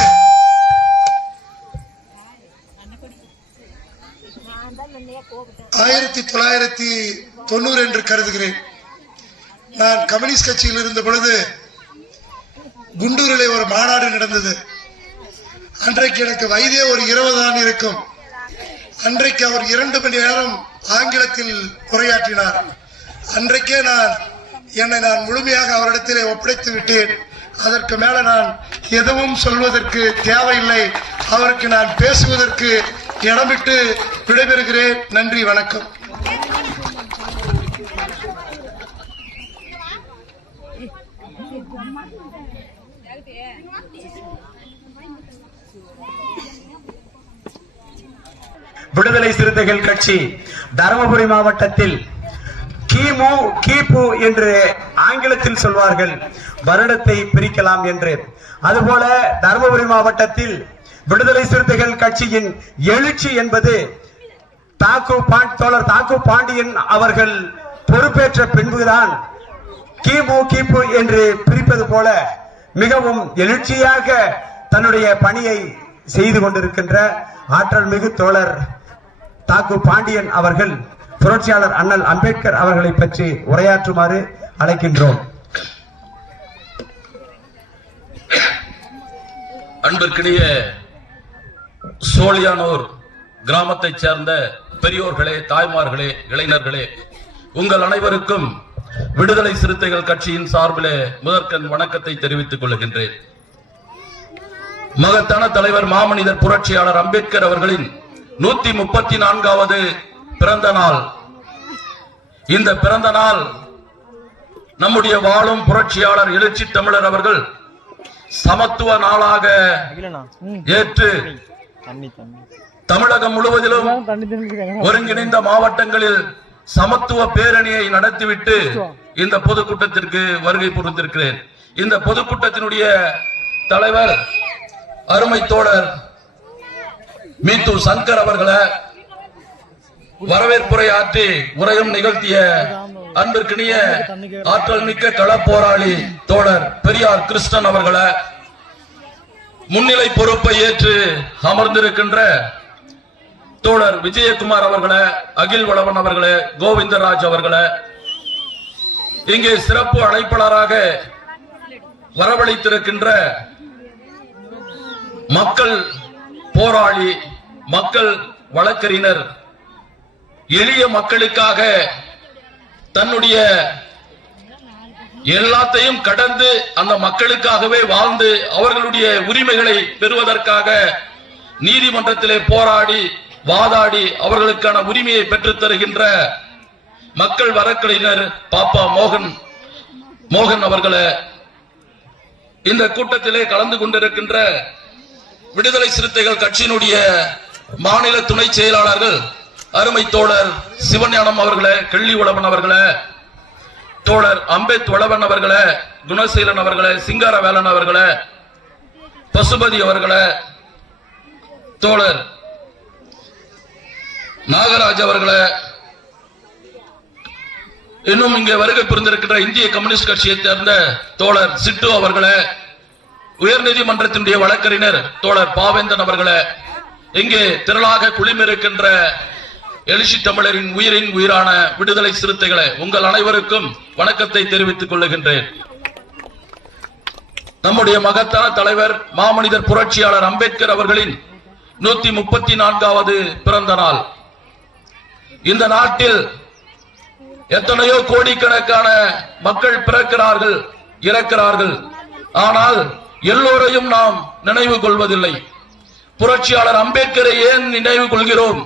ஆயிரத்தி 1990 என்று கருதுகிறேன். நான் கம்யூனிஸ்ட் கட்சியில் இருந்த பொழுது குண்டூரிலே ஒரு மாநாடு நடந்தது. அன்றைக்கு எனக்கு வயதே ஒரு 20 ஆண்டு இருக்கும். அன்றைக்கு அவர் 2 மணி நேரம் ஆங்கிலத்தில் உரையாற்றினார். அன்றைக்கே என்னை நான் முழுமையாக அவரிடத்திலே ஒப்படைத்து விட்டேன். அதற்கு மேல நான் எதுவும் சொல்வதற்கு தேவையில்லை. அவருக்கு நான் பேசுவதற்கு இடமிட்டு விடைபெறுகிறேன். நன்றி, வணக்கம். விடுதலை சிறுத்தைகள் கட்சி தருமபுரி மாவட்டத்தில் கிமு கிபு என்று ஆங்கிலத்தில் சொல்வார்கள், வருடத்தை பிரிக்கலாம் என்று. அதுபோல தருமபுரி மாவட்டத்தில் விடுதலை சிறுத்தைகள் கட்சியின் எழுச்சி என்பது தோழர் தாக்கு பாண்டியன் அவர்கள் பொறுப்பேற்ற பின்புதான் கிமு கிபு என்று பிரிப்பது போல மிகவும் எழுச்சியாக தன்னுடைய பணியை செய்து கொண்டிருக்கின்ற ஆற்றல் மிகு தோழர் தாக்கு பாண்டியன் அவர்கள் புரட்சியாளர் அண்ணல் அம்பேத்கர் அவர்களை பற்றி உரையாற்றுமாறு அழைக்கின்றோம். அன்பிற்கிடையே சோழியானூர் கிராமத்தைச் சேர்ந்த பெரியோர்களே, தாய்மார்களே, இளைஞர்களே, உங்கள் அனைவருக்கும் விடுதலை சிறுத்தைகள் கட்சியின் சார்பிலே முதற்கண் வணக்கத்தை தெரிவித்துக் கொள்கின்றேன். மகத்தான தலைவர் மாமனிதர் புரட்சியாளர் அம்பேத்கர் அவர்களின் 134வது பிறந்த நாள். இந்த பிறந்த நாள் நம்முடைய வாழும் புரட்சியாளர் எழுச்சி தமிழர் அவர்கள் சமத்துவ நாளாக ஏற்று தமிழகம் முழுவதிலும் ஒருங்கிணைந்த மாவட்டங்களில் சமத்துவ பேரணியை நடத்திவிட்டு இந்த பொதுக்கூட்டத்திற்கு வருகை புரிந்திருக்கிறேன். இந்த பொதுக்கூட்டத்தினுடைய தலைவர் அருமை தோழர் மீத்து சங்கர் அவர்களை வரவேற்புரை ஆற்றி உரையும் நிகழ்த்திய அன்பிற்கினிய ஆற்றல் மிக்க கள போராளி தோழர் பெரியார் கிருஷ்ணன் அவர்களை, முன்னிலை பொறுப்பை ஏற்று அமர்ந்திருக்கின்ற தோழர் விஜயகுமார் அவர்களை, அகில் வளவன் அவர்களை, கோவிந்தராஜ் அவர்களை, இங்கே சிறப்பு அழைப்பாளராக வரவழைத்திருக்கின்ற மக்கள் போராளி, மக்கள் வழக்கறிஞர், எளிய மக்களுக்காக தன்னுடைய எல்லாத்தையும் கடந்து அந்த மக்களுக்காகவே வாழ்ந்து அவர்களுடைய உரிமைகளை பெறுவதற்காக நீதிமன்றத்திலே போராடி வாதாடி அவர்களுக்கான உரிமையை பெற்றுத் தருகின்ற மக்கள் வழக்கறிஞர் பாப்பா மோகன் அவர்களை, இந்த கூட்டத்திலே கலந்து கொண்டிருக்கின்ற விடுதலை சிறுத்தைகள் கட்சியினுடைய மாநில துணை செயலாளர்கள் அருமை தோழர் சிவஞானம் அவர்களே, கிள்ளி உளவன் அவர்களே, தோழர் அம்பேத் வளவன் அவர்களே, குணசீலன் அவர்களே, சிங்காரவேலன் அவர்களே, பசுபதி அவர்களே, தோழர் நாகராஜ் அவர்களே, இன்னும் இங்கே வருகை புரிந்திருக்கின்ற இந்திய கம்யூனிஸ்ட் கட்சியை சேர்ந்த தோழர் சிட்டு அவர்களே, உயர்நீதிமன்றத்தினுடைய வழக்கறிஞர் தோழர் பாவேந்தன் அவர்களே, இங்கே திரளாக குழுமிருக்கின்ற எழுச்சி தமிழரின் உயிரின் உயிரான விடுதலை சிறுத்தைகளை, உங்கள் அனைவருக்கும் வணக்கத்தை தெரிவித்துக் கொள்ளுகின்றேன். நம்முடைய மகத்தான தலைவர் மாமனிதர் புரட்சியாளர் அம்பேத்கர் அவர்களின் 134வது பிறந்த நாள். இந்த நாட்டில் எத்தனையோ கோடிக்கணக்கான மக்கள் பிறக்கிறார்கள், இறக்கிறார்கள். ஆனால் எல்லோரையும் நாம் நினைவு கொள்வதில்லை. புரட்சியாளர் அம்பேத்கரை ஏன் நினைவு கொள்கிறோம்?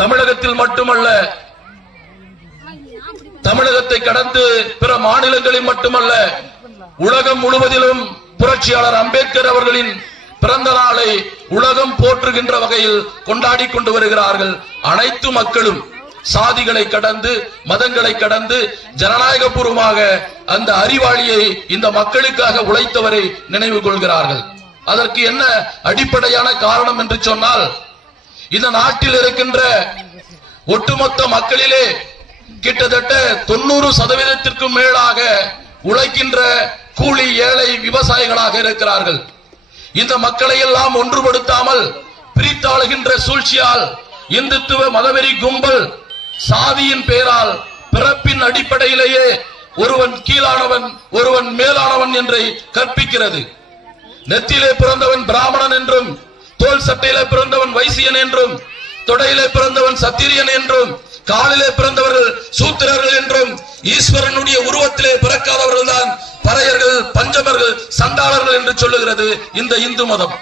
தமிழகத்தில் மட்டுமல்ல, தமிழகத்தை கடந்து பிற மாநிலங்களில் மட்டுமல்ல, உலகம் முழுவதிலும் புரட்சியாளர் அம்பேத்கர் அவர்களின் பிறந்த நாளை உலகம் போற்றுகின்ற வகையில் கொண்டாடி கொண்டு வருகிறார்கள். அனைத்து மக்களும் சாதிகளை கடந்து, மதங்களை கடந்து ஜனநாயக பூர்வமாக அந்த அறிவாளியை, இந்த மக்களுக்காக உழைத்தவரை நினைவு கொள்கிறார்கள். அதற்கு என்ன அடிப்படையான காரணம் என்று சொன்னால், இந்த நாட்டில் இருக்கின்ற ஒட்டுமொத்த மக்களிலே கிட்டத்தட்ட 90% மேலாக உழைக்கின்ற கூலி ஏழை விவசாயிகளாக இருக்கிறார்கள். இந்த மக்களை எல்லாம் ஒன்றுபடுத்தாமல் பிரித்தாளுகின்ற சூழ்ச்சியால் இந்துத்துவ மதவெறி கும்பல் சாதியின் பெயரால் பிறப்பின் அடிப்படையிலேயே ஒருவன் கீழானவன் ஒருவன் மேலானவன் என்று கற்பிக்கிறது. நெத்தியிலே பிறந்தவன் பிராமணன் என்றும், தோல் சட்டையிலே பிறந்தவன் வைசியன் என்றும், தொடையிலே பிறந்தவன் சத்திரியன் என்றும், காலிலே பிறந்தவர்கள் சூத்திரர்கள் என்றும், ஈஸ்வரனுடைய உருவத்திலே பிறக்காதவர்கள் தான் பறையர்கள், பஞ்சமர்கள், சண்டாளர்கள் என்று சொல்லுகிறது இந்த இந்து மதம்.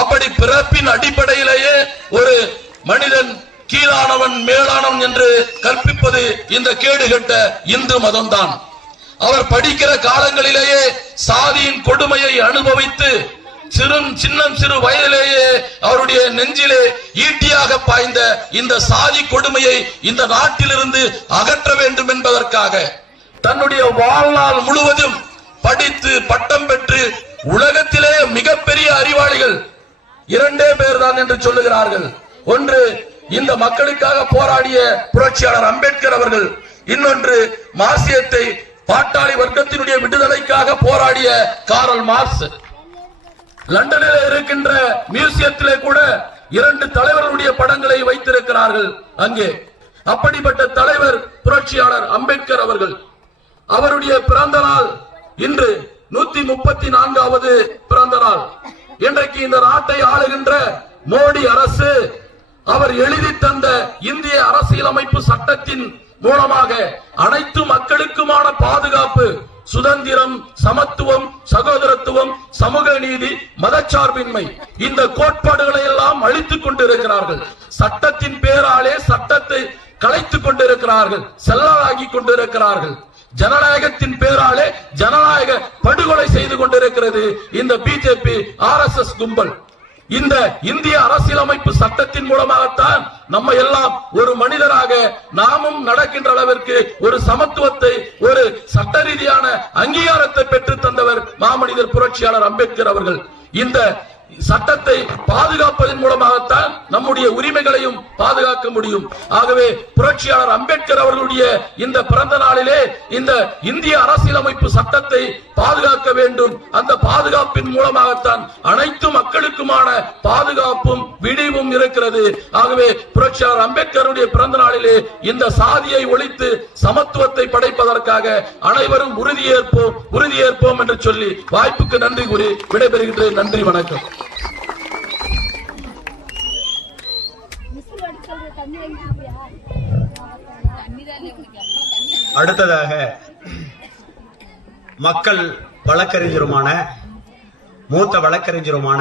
அப்படி பிறப்பின் அடிப்படையிலேயே ஒரு மனிதன் கீழானவன் மேலானவன் என்று கற்பிப்பது இந்த கேடுகட்ட இந்து மதம் தான். அவர் படிக்கிற காலங்களிலேயே சாதியின் கொடுமையை அனுபவித்து சிறு வயதிலேயே அவருடைய நெஞ்சிலே ஈட்டியாக பாய்ந்த இந்த சாதி கொடுமையை இந்த நாட்டிலிருந்து அகற்ற வேண்டும் என்பதற்காக தன்னுடைய வாழ்நாள் முழுவதும் படித்து பட்டம் பெற்று உலகத்திலே மிகப்பெரிய அறிவாளிகள் 2 பேர் தான் என்று சொல்லுகிறார்கள். ஒன்று இந்த மக்களுக்காக போராடிய புரட்சியாளர் அம்பேத்கர் அவர்கள், இன்னொன்று மார்க்சியத்தை பாட்டாளி வர்க்கத்தினுடைய விடுதலைக்காக போராடிய காரல் மார்க்ஸ். லண்டனில் இருக்கின்ற மியூசியத்திலே கூட 2 தலைவர்களுடைய படங்களை வைத்திருக்கிறார்கள் அங்கே. அப்படிப்பட்ட தலைவர் புரட்சியாளர் அம்பேத்கர் அவர்கள். அவருடைய பிறந்த நாள் இன்று 134வது பிறந்த நாள். இன்றைக்கு இந்த நாட்டை ஆளுகின்ற மோடி அரசு அவர் எழுதி தந்த இந்திய அரசியலமைப்பு சட்டத்தின் மூலமாக அனைத்து மக்களுக்குமான பாதுகாப்பு, சுதந்திரம், சமத்துவம், சகோதரத்துவம், சமூக நீதி, மதச்சார்பின்மை, இந்த கோட்பாடுகளை எல்லாம் அழித்துக் கொண்டிருக்கிறார்கள். சட்டத்தின் பேராலே சட்டத்தை கலைத்துக் கொண்டிருக்கிறார்கள், செல்லாகி கொண்டிருக்கிறார்கள். ஜனநாயகத்தின் பேராலே ஜனநாயக படுகொலை செய்து கொண்டிருக்கிறது இந்த பிஜேபி RSS கும்பல். இந்த இந்திய அரசியலமைப்பு சட்டத்தின் மூலமாகத்தான் நம்ம எல்லாம் ஒரு மனிதராக நாமும் நடக்கின்ற அளவிற்கு ஒரு சமத்துவத்தை, ஒரு சட்ட ரீதியான அங்கீகாரத்தை பெற்று தந்தவர் மாமனிதர் புரட்சியாளர் அம்பேத்கர் அவர்கள். இந்த சட்டத்தை பாதுகாப்பதன் மூலமாகத்தான் நம்முடைய உரிமைகளையும் பாதுகாக்க முடியும். ஆகவே புரட்சியாளர் அம்பேத்கர் அவர்களுடைய இந்த பிறந்த நாளிலே இந்த இந்திய அரசியலமைப்பு சட்டத்தை பாதுகாக்க வேண்டும். அந்த பாதுகாப்பின் மூலமாகத்தான் அனைத்து மக்களுக்குமான பாதுகாப்பும் விடிவும் இருக்கிறது. ஆகவே புரட்சியாளர் அம்பேத்கருடைய பிறந்த நாளிலே இந்த சாதியை ஒழித்து சமத்துவத்தை படைப்பதற்காக அனைவரும் உறுதியேற்போம் என்று சொல்லி வாய்ப்புக்கு நன்றி கூறி விடைபெறுகின்றேன். நன்றி, வணக்கம். அடுத்ததாக மக்கள் வழக்கறிஞருமான மூத்த வழக்கறிஞருமான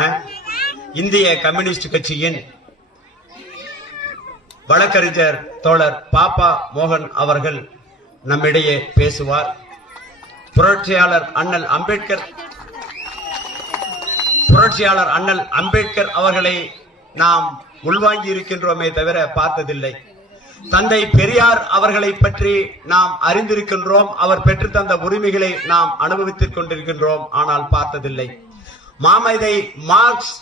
இந்திய கம்யூனிஸ்ட் கட்சியின் வழக்கறிஞர் தோழர் பாப்பா மோகன் அவர்கள் நம்மிடையே பேசுவார். புரட்சியாளர் அண்ணல் அம்பேத்கர் அவர்களை நாம் உள்வாங்கி இருக்கின்றோமே தவிர பார்த்ததில்லை. தந்தை பெரியார் அவர்களை பற்றி நாம் அறிந்திருக்கின்றோம், அவர் பெற்று தந்த உரிமைகளை நாம் அனுபவித்துக் கொண்டிருக்கின்றோம், ஆனால் பார்த்ததில்லை. மாமேதை மார்க்ஸ்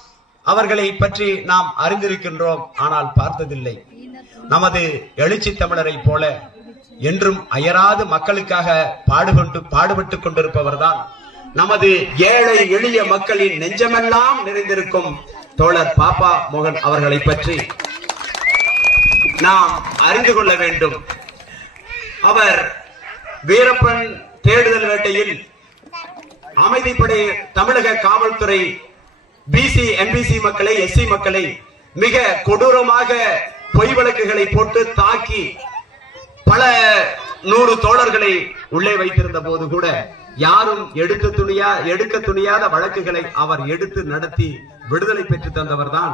அவர்களை பற்றி நாம் அறிந்திருக்கின்றோம், ஆனால் பார்த்ததில்லை. நமது எழுச்சி தமிழரை போல என்றும் அயராது மக்களுக்காக பாடுபட்டுக் கொண்டிருப்பவர்தான் நமது ஏழை எளிய மக்களின் நெஞ்சமெல்லாம் நிறைந்திருக்கும் தோழர் பாப்பா மோகன் அவர்களை பற்றி நாம் அறிந்து கொள்ள வேண்டும். அவர் வீரப்பன் தேடுதல் வேட்டையில் அமைதிப்படை, தமிழக காவல்துறை பிசி எம்பிசி மக்களை, எஸ்சி மக்களை மிக கொடூரமாக பொய் வழக்குகளை போட்டு தாக்கி பல 100 தோழர்களை உள்ளே வைத்திருந்த போது கூட யாரும் எடுக்க துணியாத வழக்குகளை அவர் எடுத்து நடத்தி விடுதலை பெற்று தந்தவர் தான்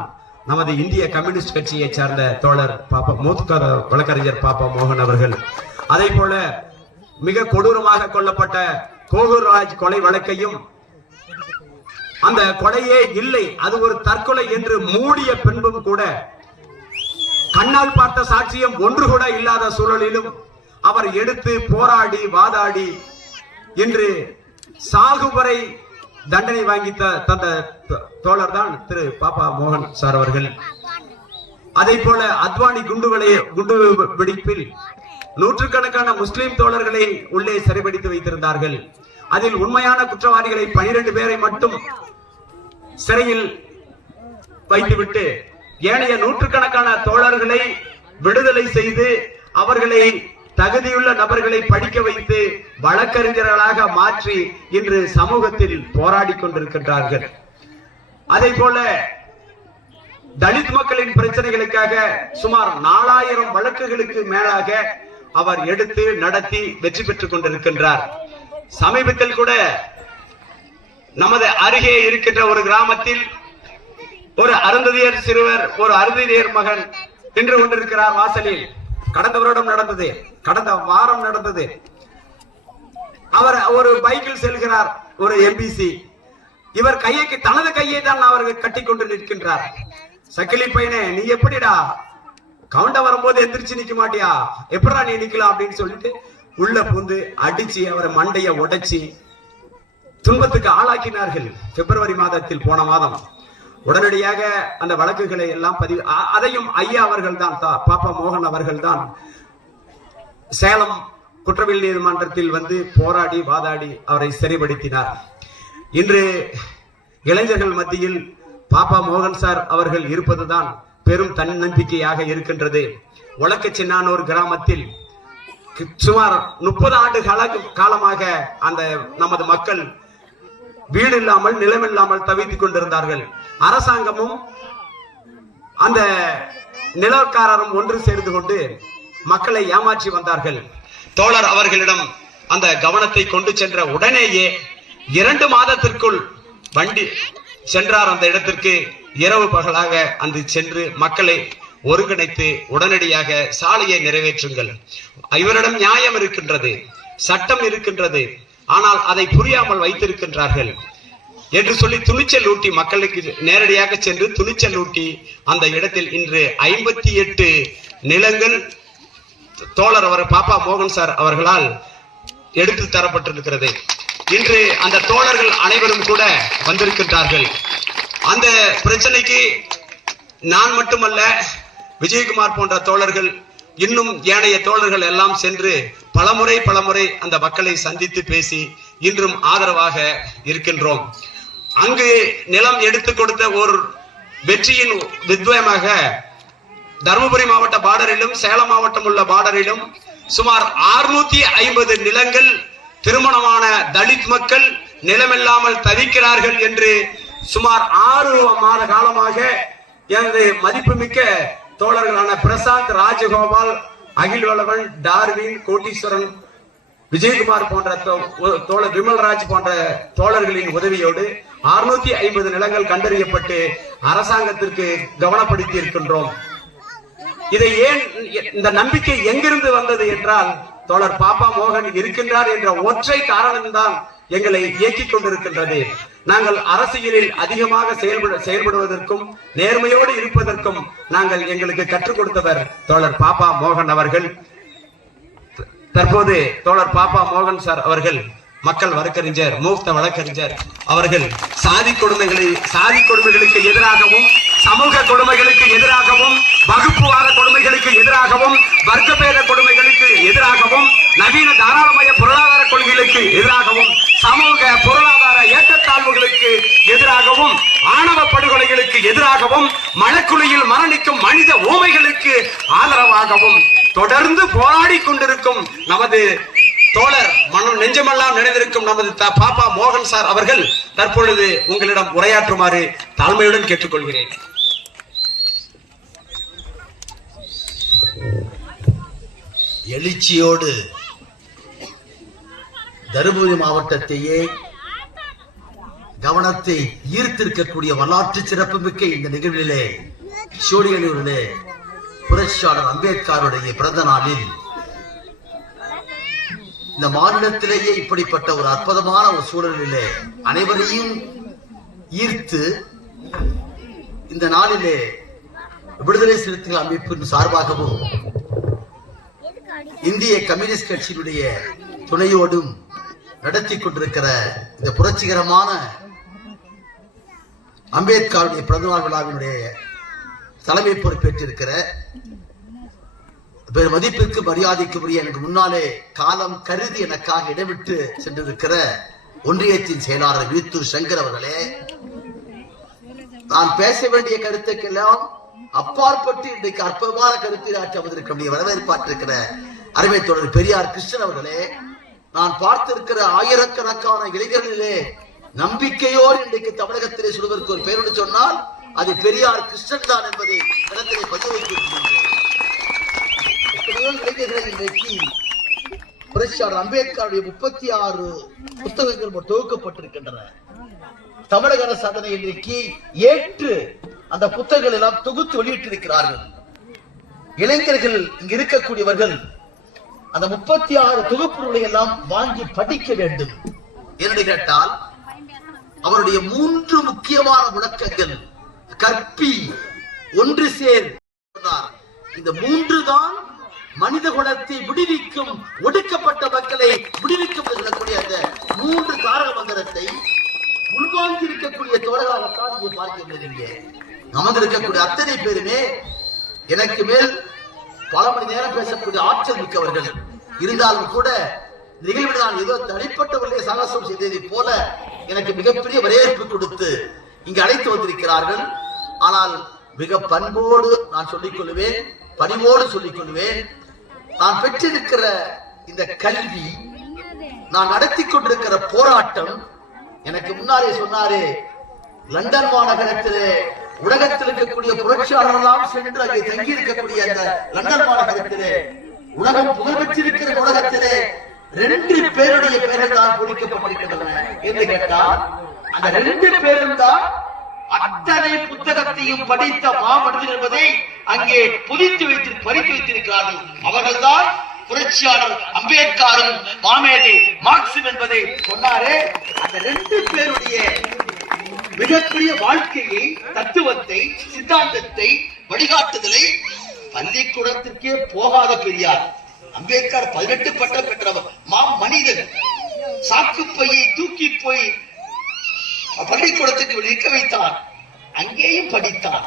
நமது இந்திய கம்யூனிஸ்ட் கட்சியை சார்ந்த தோழர் மூத்த வழக்கறிஞர் பாப்பா மோகன் அவர்கள். அதே போல மிக கொடூரமாக கொல்லப்பட்ட கோகுர்ராஜ் கொலை வழக்கையும் அந்த கொலையே இல்லை, அது ஒரு தற்கொலை என்று மூடிய பின்பும் கூட கண்ணால் பார்த்த சாட்சியம் ஒன்று கூட இல்லாத சூழலிலும் அவர் எடுத்து போராடி வாதாடி இன்று சாகு வரை தண்டனை வாங்கி தந்த தோழர் தான் திரு பாப்பா மோகன் சார் அவர்கள். அதே போல அத்வானி குண்டு வெடிப்பில் நூற்றுக்கணக்கான முஸ்லிம் தோழர்களை உள்ளே சிறைபிடித்து வைத்திருந்தார்கள். அதில் உண்மையான குற்றவாளிகளை 12 பேரை மட்டும் சிறையில் வைத்துவிட்டு ஏனைய நூற்றுக்கணக்கான தோழர்களை விடுதலை செய்து அவர்களை தகுதியுள்ள நபர்களை படிக்க வைத்து வழக்கறிஞர்களாக மாற்றி இன்று சமூகத்தில் போராடி கொண்டிருக்கின்றார்கள். அதே போல தலித் மக்களின் பிரச்சனைகளுக்காக சுமார் 4000 வழக்குகளுக்கு மேலாக அவர் எடுத்து நடத்தி வெற்றி பெற்றுக் கொண்டிருக்கின்றார். சமீபத்தில் கூட நமது அருகே இருக்கின்ற ஒரு கிராமத்தில் ஒரு அருந்ததியர் சிறுவர், ஒரு அருந்ததியர் மகன் நின்று கொண்டிருக்கிறார் வாசலில். கடந்த வருடம் நடந்தது, கடந்த வாரம் நடந்தது. அவர் ஒரு பைக்கில் செல்கிறார், ஒரு எம்பிசி. இவர் தனது கையை தான் அவர்கள் கட்டி கொண்டு நிற்கின்றார். சக்கிலி பையனே, நீ எப்படிடா கவுண்ட வரும்போது எந்திரிச்சு நிக்க மாட்டியா, எப்படா நீ நிக்கலாம் அப்படின்னு சொல்லிட்டு உள்ள பூந்து அடிச்சு அவரை மண்டைய உடைச்சி துன்பத்துக்கு ஆளாக்கினார்கள். பிப்ரவரி மாதத்தில், போன மாதம். உடனடியாக அந்த வழக்குகளை எல்லாம் பதிவு, அதையும் ஐயா அவர்கள் தான், பாப்பா மோகன் அவர்கள் தான் சேலம் குற்றவியல் நீதிமன்றத்தில் வந்து போராடி வாதாடி அவரை சிறைப்படுத்தினார். இன்று இளைஞர்கள் மத்தியில் பாப்பா மோகன் சார் அவர்கள் இருப்பதுதான் பெரும் தன்னம்பிக்கையாக இருக்கின்றது. ஒலக்கச்சின்னானூர் கிராமத்தில் சுமார் 30 ஆண்டு காலமாக அந்த நமது மக்கள் வீடு இல்லாமல், நிலம் இல்லாமல் தவித்துக் கொண்டிருந்தார்கள். அரசாங்கமும் அந்த நிலக்காரரும் ஒன்று சேர்ந்து கொண்டு மக்களை ஏமாற்றி வந்தார்கள். தோழர் அவர்களிடம் அந்த கவனத்தை கொண்டு சென்ற உடனேயே 2 மாதத்திற்குள் வண்டி சென்றார் அந்த இடத்திற்கு. இரவு பகலாக அந்த சென்று மக்களை ஒருங்கிணைத்து உடனடியாக சாலையை நிறைவேற்றுங்கள், இவரிடம் நியாயம் இருக்கின்றது, சட்டம் இருக்கின்றது, ஆனால் அதை புரியாமல் வைத்திருக்கின்றார்கள் என்று சொல்லி துணிச்சல் ஊட்டி, மக்களுக்கு நேரடியாக சென்று துணிச்சல் ஊட்டி அந்த இடத்தில் இன்று 58 நிலங்கள் தோழர் அவர் பாப்பா மோகன் சார் அவர்களால் எடுத்து தரப்பட்டிருக்கிறது. இன்று அந்த தோழர்கள் அனைவரும் கூட வந்திருக்கின்றார்கள். அந்த பிரச்சனைக்கு நான் மட்டுமல்ல, விஜயகுமார் போன்ற தோழர்கள், இன்னும் ஏனைய தோழர்கள் எல்லாம் சென்று பலமுறை அந்த மக்களை சந்தித்து பேசி இன்றும் ஆதரவாக இருக்கின்றோம். அங்கு நிலம் எடுத்து கொடுத்த ஒரு வெற்றியின் வித்வயமாக தருமபுரி மாவட்ட பார்டரிலும் சேலம் மாவட்டம் உள்ள பார்டரிலும் சுமார் 650 நிலங்கள் திருமணமான தலித் மக்கள் நிலமில்லாமல் தவிக்கிறார்கள் என்று சுமார் 6 மாத காலமாக எனது மதிப்புமிக்க தோழர்களான பிரசாந்த், ராஜகோபால், அகில்வளவன், டார்வின், கோட்டீஸ்வரன், விஜயகுமார் போன்ற தோழர் விமல்ராஜ் போன்ற தோழர்களின் உதவியோடு 650 நிலங்கள் கண்டறியப்பட்டு அரசாங்கத்திற்கு கவனப்படுத்தி இருக்கின்றோம். இதை ஏன், இந்த நம்பிக்கை எங்கிருந்து வந்தது என்றால், தோழர் பாப்பா மோகன் இருக்கின்றார் என்ற ஒற்றை காரணம்தான் எங்களை இயக்கிக் கொண்டிருக்கின்றது. நாங்கள் அரசியலில் அதிகமாக செயல்படுவதற்கும் நேர்மையோடு இருப்பதற்கும் எங்களுக்கு கற்றுக் கொடுத்தவர் தோழர் பாப்பா மோகன் அவர்கள். தற்போது தோழர் பாப்பா மோகன் சார் அவர்கள் மக்கள் வழக்கறிஞர், மூத்த வழக்கறிஞர் அவர்கள் சாதி கொடுமைகளுக்கு எதிராகவும், சமூக கொடுமைகளுக்கு எதிராகவும், வகுப்புவாத கொடுமைகளுக்கு எதிராகவும், வர்க்கபேத கொடுமைகளுக்கு எதிராகவும், நவீன தாராளமய பொருளாதார கொள்கைகளுக்கு எதிராகவும், சமூக பொருளாதார ஏற்றத்தாழ்வுகளுக்கு எதிராகவும், ஆணவ படுகொலைகளுக்கு எதிராகவும், மனக்குழியில் மரணிக்கும் மனித ஊமைகளுக்கு ஆதரவாகவும் தொடர்ந்து போராடி கொண்டிருக்கும் நமது தோழர் மனம் நெஞ்சமெல்லாம் நினைந்திருக்கும் நமது பாப்பா மோகன் சார் அவர்கள் தற்பொழுது உங்களிடம் உரையாற்றுமாறு தாழ்மையுடன் கேட்டுக்கொள்கிறேன். எழுச்சியோடு தருமபுரி மாவட்டத்தையே கவனத்தை ஈர்த்திருக்கக்கூடிய வரலாற்று சிறப்புமிக்க இந்த நிகழ்விலே சோழியனூரிலே புரட்சியாளர் அம்பேத்கருடைய பிறந்த நாளில் இந்த மாநிலத்திலேயே இப்படிப்பட்ட ஒரு அற்புதமான ஒரு சூழலிலே அனைவரையும் ஈர்த்து இந்த நாளிலே விடுதலை சிறுத்தைகள் அமைப்பின் சார்பாகவும் இந்திய கம்யூனிஸ்ட் கட்சியினுடைய துணையோடும் நடத்தி கொண்டிருக்கிற இந்த புரட்சிகரமான அம்பேத்கருடைய பிறந்தநாள் விழாவினுடைய தலைமை பொறுப்பேற்றிருக்கிற பெரும் மதிப்பிற்கு மரியாதைக்குரிய எனக்கு முன்னாலே காலம் கருதி எனக்காக இடமிட்டு சென்றிருக்கிற ஒன்றியத்தின் செயலாளர் வீத்தூர் சங்கர் அவர்களே, நான் பேச வேண்டிய கருத்துக்கெல்லாம் அப்பாற்பட்டு இன்றைக்கு அற்புதமான கருத்தை ஆற்றி அமர்ந்திருக்க வரவேற்பாற்றிருக்கிற அருமை தோழர் பெரியார் கிருஷ்ணன் அவர்களே, நான் பார்த்திருக்கிற ஆயிரக்கணக்கான இளைஞர்களிலே நம்பிக்கையோடு இன்றைக்கு தமிழகத்திலே சொல்வதற்கு ஒரு பெயரோடு சொன்னால் அது பெரியார் கிருஷ்ணன் தான் என்பதை இடத்திலே பதிவு வைத்திருக்கின்றேன். எத்தனையோ இளைஞர்கள் இன்றைக்கு புரட்சியாளர் அம்பேத்கருடைய 36 புத்தகங்கள் தொகுக்கப்பட்டிருக்கின்றன. தமிழக அரசு அதனை இன்றைக்கு ஏற்று அந்த புத்தகங்கள் எல்லாம் தொகுத்து வெளியிட்டிருக்கிறார்கள். இளைஞர்கள் இங்கு இருக்கக்கூடியவர்கள் அந்த 36 தொகுப்புகளை எல்லாம் வாங்கி படிக்க வேண்டும் என்று கேட்டால் அவருடைய 3 முக்கியமான முழக்கங்கள் கற்பி, ஒன்று சேர். இந்த 3 தான் மனித குலத்தை விடுவிக்கும், ஒடுக்கப்பட்ட மக்களை விடுவிக்கும் சொல்லக்கூடிய அந்த 3 தாரக மந்திரத்தை உள்வாங்கி இருக்கக்கூடிய தோழர்களாகத்தான் இங்கே பார்க்கின்றீங்க. நமக்கு இருக்கக்கூடிய அத்தனை பேருமே எனக்கு மேல் பல மணி நேரம் பேசக்கூடிய ஆற்றல் மிக்கவர்கள் இருந்தாலும் கூட நிகழ்வில் நான் ஏதோ தனிப்பட்டவர்களே சாகசம் செய்ததை போல எனக்கு மிகப்பெரிய வரவேற்பு கொடுத்து இங்கு அழைத்து வந்திருக்கிறார்கள். ஆனால் மிக பண்போடு நான் சொல்லிக் கொள்வேன், பணிவோடு சொல்லிக் கொள்வேன். நான் பெற்றிருக்கிற இந்த கல்வி, நான் நடத்தி கொண்டிருக்கிற போராட்டம், எனக்கு முன்னாலே சொன்னாரே லண்டன் மாநகரத்திலே உலகத்தில் இருக்கக்கூடிய புரட்சியாளர்களெல்லாம் சென்று அங்கே தங்கி இருக்கக்கூடிய அந்த லண்டன் மாநகரத்திலே உலகம் புகழ்பெற்றிருக்கிற உலகத்திலே 2 பேருடைய பெயர்கள் தான் பொறிக்கப்பட்டிருக்கின்றன என்று கேட்டால் அந்த 2 பேரும் தான் அத்தனை புத்தகத்தையும் படித்த மாமனிதர் என்பதை அங்கே பறித்து வைத்திருக்கிறார்கள். அவர்கள் தான் புரட்சியாளர் அம்பேத்கரும் மாமேதை மார்க்சும் என்பதை சொன்னாரே. அந்த 2 பேருடைய மிகப்பெரிய வாழ்க்கையை, தத்துவத்தை, சித்தாந்தத்தை, வழிகாட்டுதலை பள்ளிக்கூடத்திற்கே போகாத பெரியார் அம்பேத்கர் 18 பட்டம் பெற்றவர். மனிதன் சாக்குப்பையை தூக்கி போய் பள்ளிக்கூடத்துக்கு நிற்க வைத்தான். அங்கேயும் படித்தான்.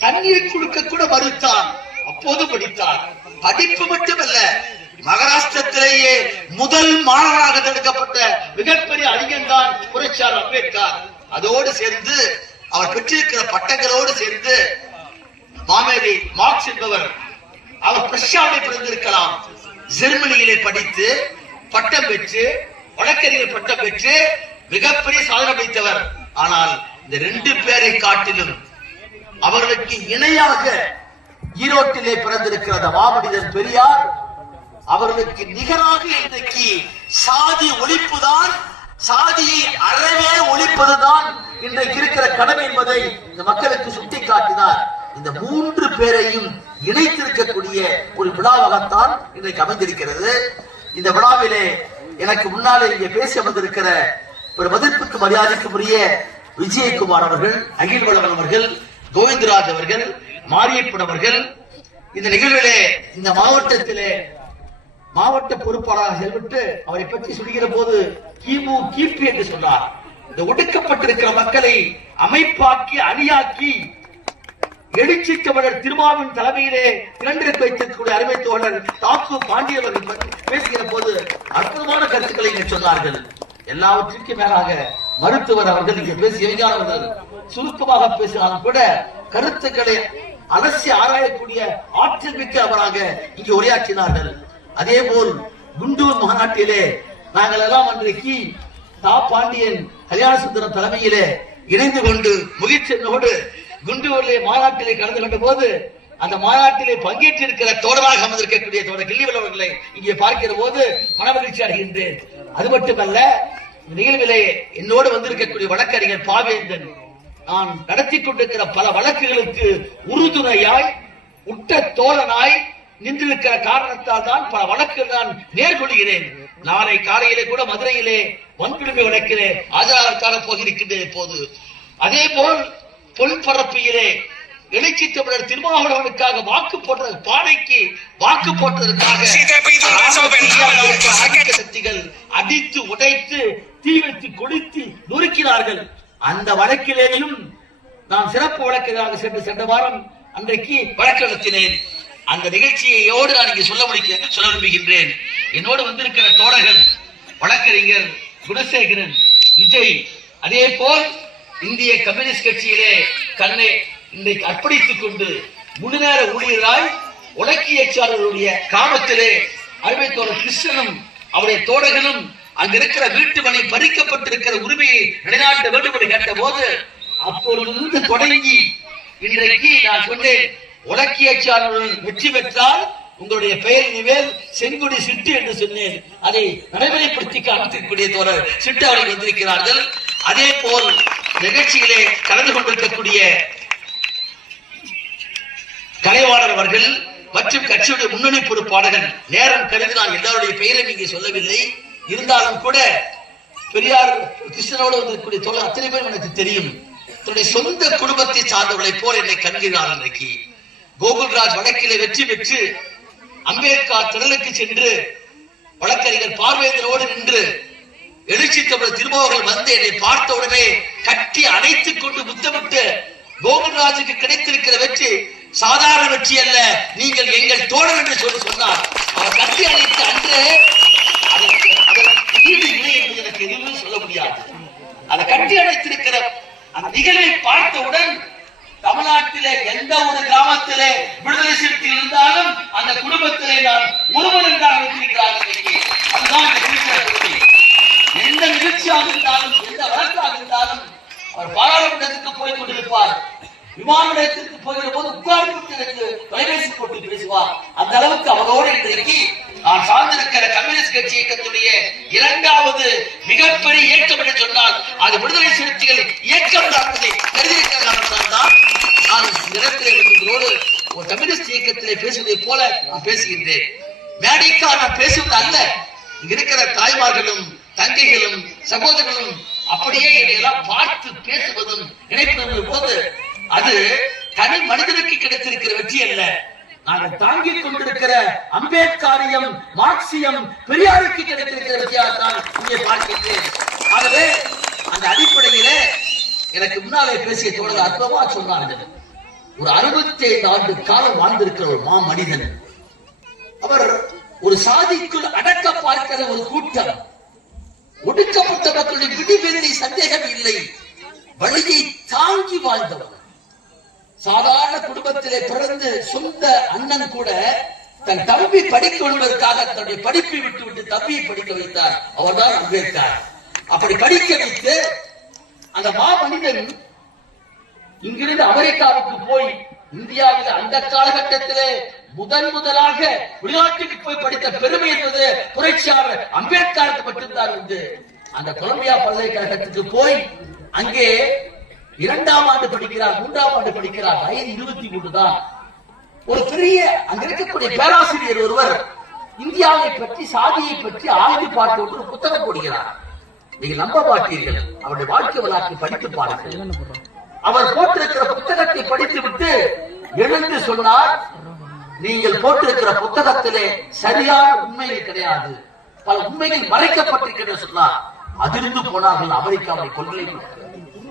தண்ணீர் கொடுக்க கூட மறுத்தான். அப்போது படித்தார். படிப்பு மட்டுமல்ல, மகாராஷ்டிரத்திலேயே முதல் மாணவனாக தடுக்கப்பட்ட மிகப்பெரிய அறிஞன் தான் புரட்சியாளர் அம்பேத்கர். அதோடு சேர்ந்து அவர் பெற்றிருக்கிற பட்டங்களோடு சேர்ந்து மாமேதை மார்க்ஸ் என்பவர், அவர் ரஷ்யாவில் பிறந்திருக்கலாம், ஜெர்மனியிலே படித்து பட்டம் பெற்று வழக்கறிஞர் பட்டம் பெற்று மிகப்பெரிய சாதனை வைத்தவர். ஆனால் இந்த 2 பேரை காட்டிலும் அவர்களுக்கு இணையாக ஈரோட்டிலே பிறந்திருக்கிற மாமனிதன் பெரியார் அவர்களுக்கு நிகராக இன்றைக்கு சாதி ஒழிப்புதான், சாதியை அறவே ஒழிப்பதுதான் இன்றைக்கு இருக்கிற கடமை என்பதை இந்த மக்களுக்கு சுட்டிக்காட்டினார். இந்த 3 பேரையும் இணைத்திருக்கக்கூடிய ஒரு விழாவாகத்தான் இன்றைக்கு அமைந்திருக்கிறது. இந்த விழாவிலே எனக்கு முன்னாலே இங்கே பேசி அமர்ந்திருக்கிற ஒரு மதிப்புக்கு மரியாதைக்குரிய விஜயகுமார் அவர்கள், அகில் வளவன் அவர்கள், கோவிந்தராஜ் அவர்கள், மாரியப்பன் அவர்கள் இந்த நிகழ்விலே இந்த மாவட்டத்திலே மாவட்ட பொறுப்பாளராக செயல்பட்டு அவரை பற்றி சொல்கிற போது கிமு கிபி என்று சொன்னார். இந்த ஒடுக்கப்பட்டிருக்கிற மக்களை அமைப்பாக்கி அணியாக்கி எழுச்சி தமிழர் திருமாவின் தலைமையிலே திரண்டிருக்க வைத்திருக்கக்கூடிய அருமை தோழர் தாக்கு பாண்டியவர்கள் பேசுகிற போது அற்புதமான கருத்துக்களை இங்கே சொன்னார்கள். எல்லாவற்றிற்கும் மேலாக மருத்துவர் அவர்கள் இங்கே பேசிய விஞ்ஞானவர்கள் சுருக்கமாக பேசினாலும் கூட கருத்துக்களை அலசி ஆராயக்கூடிய ஆற்றல் மிக்க அவராக இங்கே உரையாற்றினார்கள். அதே போல் குண்டூர் மாநாட்டிலே நாங்கள் எல்லாம் அன்றைக்கு தா பாண்டியன் கல்யாண சுந்தரம் தலைமையிலே இணைந்து கொண்டு முகிச்சனோடு குண்டூரிலே மாநாட்டிலே கலந்து கொண்ட போது அந்த மாநாட்டிலே பங்கேற்றிருக்கிற தோழராக அமர்ந்திருக்கக்கூடிய தோழர் கிள்ளிவல் அவர்களை இங்கே பார்க்கிற போது மனமகிழ்ச்சி அடைகின்றேன். அது மட்டுமல்ல, நிகழ்விலே என்னோடு வந்திருக்கக்கூடிய வழக்கறிஞர் பாவேந்தன், நான் நடத்தி கொண்டிருக்கிற பல வழக்குகளுக்கு உறுதுணையாய் உட்ட தோழனாய் நின்றிருக்கிற காரணத்தால் தான் பல வழக்குகள் நான் நேர்கொள்கிறேன். நாளை காலையிலே கூட மதுரையிலே வன்கொடுமை வழக்கிலே ஆஜராக போகிருக்கின்றேன். போது அதே போல் பொன்பரப்பியிலே எழுச்சி தமிழர் திருமாவளவனுக்காக வாக்கு போட்ட பானைக்கு வாக்கு போட்டதற்காக சக்திகள் அடித்து உடைத்து தீ வைத்து கொளுத்தி நொறுக்கினார்கள். அந்த வழக்கிலேயும் நான் சிறப்பு வழக்கறிஞராக சென்ற வாரம் அன்றைக்கு வழக்கு நடத்தினேன். அந்த நிகழ்ச்சியோடு நான் இங்கே சொல்ல விரும்புகின்றேன். என்னோடு வந்திருக்கிற தோழர்கள் வழக்கறிஞர் குணசேகரன், விஜய், அதே போல் இந்திய கம்யூனிஸ்ட் கட்சியிலே கண்ணை இன்றைக்கு அர்ப்பணித்துக் கொண்டு முழு நேர ஊழியராய் உலக்கியச்சாளர்களுடைய கிராமத்திலே அருமை தோழர் கிருஷ்ணனும் அவருடைய தோழர்களும் அங்க இருக்கிற வீட்டு மனை பறிக்கப்பட்டிருக்கிற உரிமையை நிலைநாட்ட வேண்டும் என்று கேட்ட போது அப்பொழுது தொடங்கி இன்றைக்கு நான் சொன்னேன், உலக்கியச்சாளர்கள் வெற்றி பெற்றால் உங்களுடைய பெயர் இனிமேல் செங்குடி சிட்டு என்று சொன்னேன். அதை நடைமுறைப்படுத்தி காண்பிக்கக்கூடிய தோழர் சிட்டு அவர்கள் வந்திருக்கிறார்கள். அதே போல் நிகழ்ச்சியிலே கலந்து கொண்டிருக்கக்கூடிய கலைவாணர் அவர்கள் மற்றும் கட்சியுடைய முன்னணி பொறுப்பாளர்கள், நேரம் கருதி நான் எல்லாருடைய பெயரை இங்கே சொல்லவில்லை. இருந்தாலும் கூட பெரியார் கிருஷ்ணனோடு வந்திருக்கக்கூடிய தோழர் அத்தனை பேரும் எனக்கு தெரியும். தன்னுடைய சொந்த குடும்பத்தை சார்ந்தவர்களை போல என்னை கண்கிறார். இன்றைக்கு கோகுல்ராஜ் வழக்கிலே வெற்றி பெற்று அம்பேத்கர் திடலுக்கு சென்று வழக்கறிஞர் பார்வேந்தரோடு நின்று எழுச்சி தமிழர் திருமாவர்கள் வந்து என்னை பார்த்த உடனே கட்டி அணைத்துக் கொண்டு முத்தமிட்டு, கோகுல்ராஜுக்கு கிடைத்திருக்கிற வெற்றி சாதாரண வெற்றி அல்ல, நீங்கள் எங்கள் தோழர் என்று சொன்னார். அவர் கட்டி அணைத்து அன்று எனக்கு எதுவுமே சொல்ல முடியாது. அதை கட்டி அணைத்திருக்கிற அந்த நிகழ்வை பார்த்தவுடன் தமிழ்நாட்டிலே எந்த ஒரு கிராமத்திலே விடுதலை சிறுத்தைகள் இருந்தாலும் அந்த குடும்பத்திலே நான் ஒருவர் என்றால் வைத்திருக்கிறார்கள். அதுதான் எந்த நிகழ்ச்சியாக இருந்தாலும் எந்த வழக்காக இருந்தாலும் அவர் பாராளுமன்றத்துக்கு போய் கொண்டிருப்பார். விமான நிலையத்திற்கு போகிற போது உட்கார்ந்து எனக்கு தொலைபேசி போட்டு பேசுவார். அந்த அளவுக்கு அவரோடு இன்றைக்கு நான் சார்ந்திருக்கிற கம்யூனிஸ்ட் கட்சி இயக்கத்துடைய இரண்டாவது மிகப்பெரிய இயக்கம் என்று சொன்னால் அது விடுதலை சிறுத்தைகள் இயக்கம் என்பதை தெரிவிக்கிறதான் நான் இடத்திலே உங்களோடு ஒரு கம்யூனிஸ்ட் இயக்கத்திலே பேசுவதை போல நான் பேசுகின்றேன். மேடைக்காக நான் பேசுவது அல்ல, இங்க இருக்கிற தாய்மார்களும் தங்கைகளும் சகோதரர்களும் அப்படியே இதையெல்லாம் பார்த்து பேசுவதும் நினைப்பதும் போது அது தனி மனிதனுக்கு கிடைத்திருக்கிற வெற்றி அல்ல, நாங்கள் தாங்கிக் கொண்டிருக்கிற அம்பேத்கரியம் மார்க்சியம் பெரியாருக்கு கிடைத்திருக்கிற வெற்றியாகத்தான் இங்கே பார்க்கின்றேன். ஆகவே அந்த அடிப்படையிலே எனக்கு முன்னாலே பேசிய தோழர் அற்புதமா சொன்னார்கள். ஒரு 65 ஆண்டு காலம் வாழ்ந்திருக்கிற ஒரு மனிதன், அவர் ஒரு சாதிக்குள் அடக்க பார்க்கிற ஒரு கூட்டம், ஒடுக்கப்பட்ட மக்களுடைய விடுதலை சந்தேகம் இல்லை, வழியை தாங்கி வாழ்ந்தவர். சாதாரண குடும்பத்திலே பிறந்து சொந்த அண்ணன் கூட தன் தம்பி படிக்க வருவதற்காக தன்னுடைய படிப்பை விட்டு தம்பியை படிக்க வைத்தார். அவர்தான் அம்பேத்கர். அப்படி படிக்க வைத்து அந்த மாமனிதன் இங்கிருந்து அமெரிக்காவுக்கு போய் இந்தியாவில் அந்த காலகட்டத்திலே முதலாக வெளிநாட்டுக்கு போய் படித்த பெருமை என்பது புரட்சியாளர் அம்பேத்கருக்கு மட்டும்தான் உண்டு. அந்த கொலம்பியா பல்கலைக்கழகத்துக்கு போய் அங்கே 2ஆம் ஆண்டு படிக்கிறார், 3ஆம் ஆண்டு படிக்கிறார். வயது 23 தான். ஒரு பெரிய அங்க இருக்கக்கூடிய பேராசிரியர் ஒருவர் இந்தியாவை பற்றி சாதியை பற்றி ஆய்வு பார்த்து ஒரு புத்தகம் போடுகிறார். நீங்க நம்ப மாட்டீர்கள், அவருடைய வாழ்க்கை வரலாற்றை படித்து பாருங்கள். அவர் போட்டிருக்கிற புத்தகத்தை படித்து விட்டு எழுந்து சொன்னார், நீங்கள் போட்டிருக்கிற புத்தகத்திலே சரியான உண்மைகள் கிடையாது, பல உண்மைகள் மறைக்கப்பட்டிருக்கின்ற சொன்னார். அதிர்ந்து போனார்கள். அமெரிக்காவை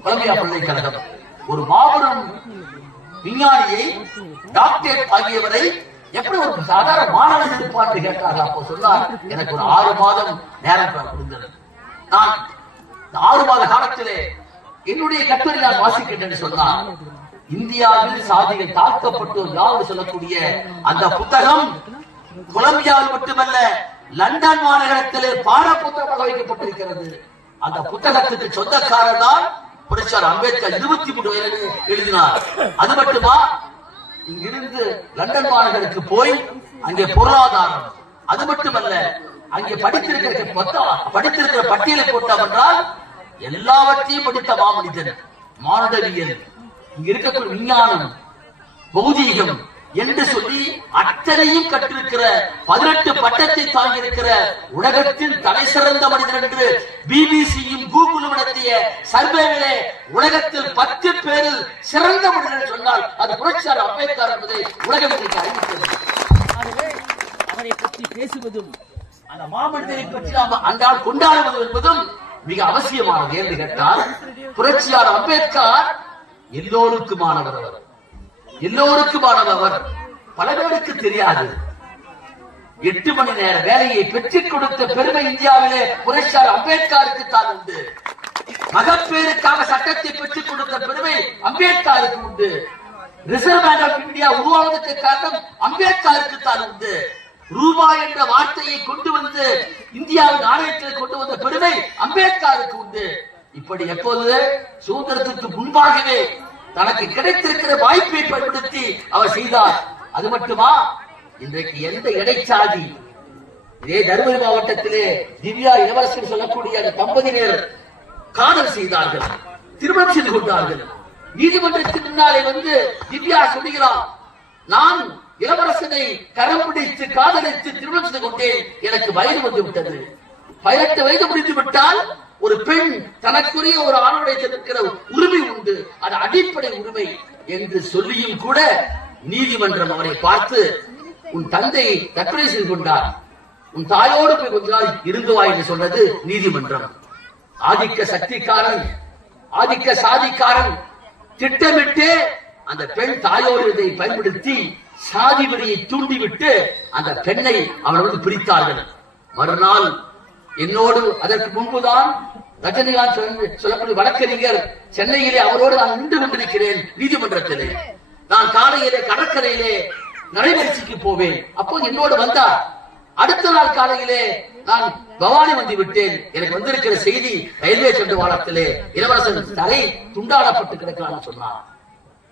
கொலம்பியா பல்கலைக்கழகம் ஒரு மாபெரும் விஞ்ஞானியை டாக்டரேட் ஆகியவரை எப்படி ஒரு சாதாரண மாணவன் இருப்பார் கேட்டார்கள். அப்போ சொன்னார், எனக்கு ஒரு 6 மாதம் நேரம் கொடுத்தது. நான் 6 மாத காலத்திலே என்னுடைய கட்டுரை நான் வாசிக்கின்றேன் சொன்னார். இந்தியாவில் சாதிகள் தாக்கப்பட்டோர் யார் சொல்லக்கூடிய அந்த புத்தகம் கொலம்பியாவில் மட்டுமல்ல லண்டன் மாநகரத்திலே பாட புத்தகமாக வைக்கப்பட்டிருக்கிறது. அந்த புத்தகத்துக்கு சொந்தக்காரர் தான் புரட்சியாளர் அம்பேத்கர். 23 வயதில் எழுதினார். அது மட்டுமா, இங்கிருந்து லண்டன் மாநகருக்கு போய் அங்கே பொருளாதாரம், அது மட்டுமல்ல அங்கே படித்திருக்கிற பட்டியலை போட்டார் என்றால் எல்லாவற்றையும் படித்த மாமனிதன். மானுடவியல், இங்க இருக்கக்கூடிய விஞ்ஞானம், பௌதீகம் என்று சொல்லி அத்தனையும் கற்றிருக்கிற 18 பட்டத்தை தாங்கி இருக்கிற உலகத்தின் தலை சிறந்த மனிதன் என்று பிபிசியும் கூகுளும் நடத்திய சர்வேவிலே உலகத்தில் 10 பேரில் சிறந்த மனிதன் சொன்னால் அது புரட்சியாளர் அம்பேத்கர் என்பதை உலகம் அறிவித்தது. அவரை பற்றி பேசுவதும் அந்த மாமனிதரை பற்றி நாம் அன்றால் கொண்டாடுவது என்பதும் மிக அவசியமானது. என்று கேட்டால் புரட்சியாளர் அம்பேத்கர் எல்லோருக்குமானவர். அவர் எல்லோருக்குமானவர். பல பேருக்கு தெரியாது. 8 மணி நேர வேலையை பெற்றுக் கொடுத்த பெருமை இந்தியாவிலே புரட்சியாளர் அம்பேத்கருக்கு தான் உண்டு. மகப்பேருக்காக சட்டத்தை பெற்றுக் கொடுத்த பெருமை அம்பேத்கருக்கு உண்டு. ரிசர்வ் பேங்க் ஆஃப் இந்தியா உருவாவதற்கு காரணம் அம்பேத்கருக்கு தான் உண்டு. ரூபாய் என்ற வார்த்தையை கொண்டு வந்து இந்தியாவின் நாணயத்தில் கொண்டு வந்த பெருமை அம்பேத்கருக்கு உண்டு. இப்படி எப்போது சுதந்திரத்திற்கு முன்பாகவே தனக்கு கிடைத்திருக்கிற வாய்ப்பை பயன்படுத்தி அவர் செய்தார். அது மட்டுமா, இன்றைக்கு எந்த இடைச்சாதி இதே தருமபுரி மாவட்டத்திலே திவ்யா இளவரசன் சொல்லக்கூடிய அந்த தம்பதியினர் காதல் செய்தார்கள், திருமணம் செய்து கொண்டார்கள். நீதிமன்றத்தின் முன்னாலே வந்து திவ்யா சொல்லுகிறார், நான் இளவரசனை கரம் பிடித்து காதலித்து திருமணம் செய்து கொண்டேன், எனக்கு வயது வந்து விட்டது. 18 வயது முடிந்து விட்டால் ஒரு பெண் தனக்குரிய ஒரு ஆணுடைய இருக்கிற உரிமை உண்டு, அது அடிப்படை உரிமை என்று சொல்லியும் கூட நீதிமன்றம் அவரை பார்த்து, உன் தந்தை தற்கொலை செய்து கொண்டார், உன் தாயோடு போய் கொஞ்ச நாள் இருந்து வா என்று சொன்னது நீதிமன்றம். ஆதிக்க சக்திக்காரன், ஆதிக்க சாதிக்காரன் திட்டமிட்டு அந்த பெண் தாயோடு இதை பயன்படுத்தி சாதி வரியை தூண்டிவிட்டு அந்த பெண்ணை அவளோடு பிரித்தார்கள். மறுநாள் என்னோடு அதற்கு முன்புதான் ரஜினிகாந்த் சொல்லக்கூடிய வழக்கறிஞர் சென்னையிலே அவரோடு நான் நின்று கொண்டிருக்கிறேன் நீதிமன்றத்திலே. நான் காலையிலே கடற்கரையிலே நடைபயிற்சிக்கு போவேன். அப்போது என்னோடு வந்தார். அடுத்த நாள் காலையிலே நான் பவானி வந்து விட்டேன். எனக்கு வந்திருக்கிற செய்தி, ரயில்வே சென்றுவாளத்திலே இளவரசன் தலை துண்டாடப்பட்டு கிடக்கிறான்னு சொன்னார்.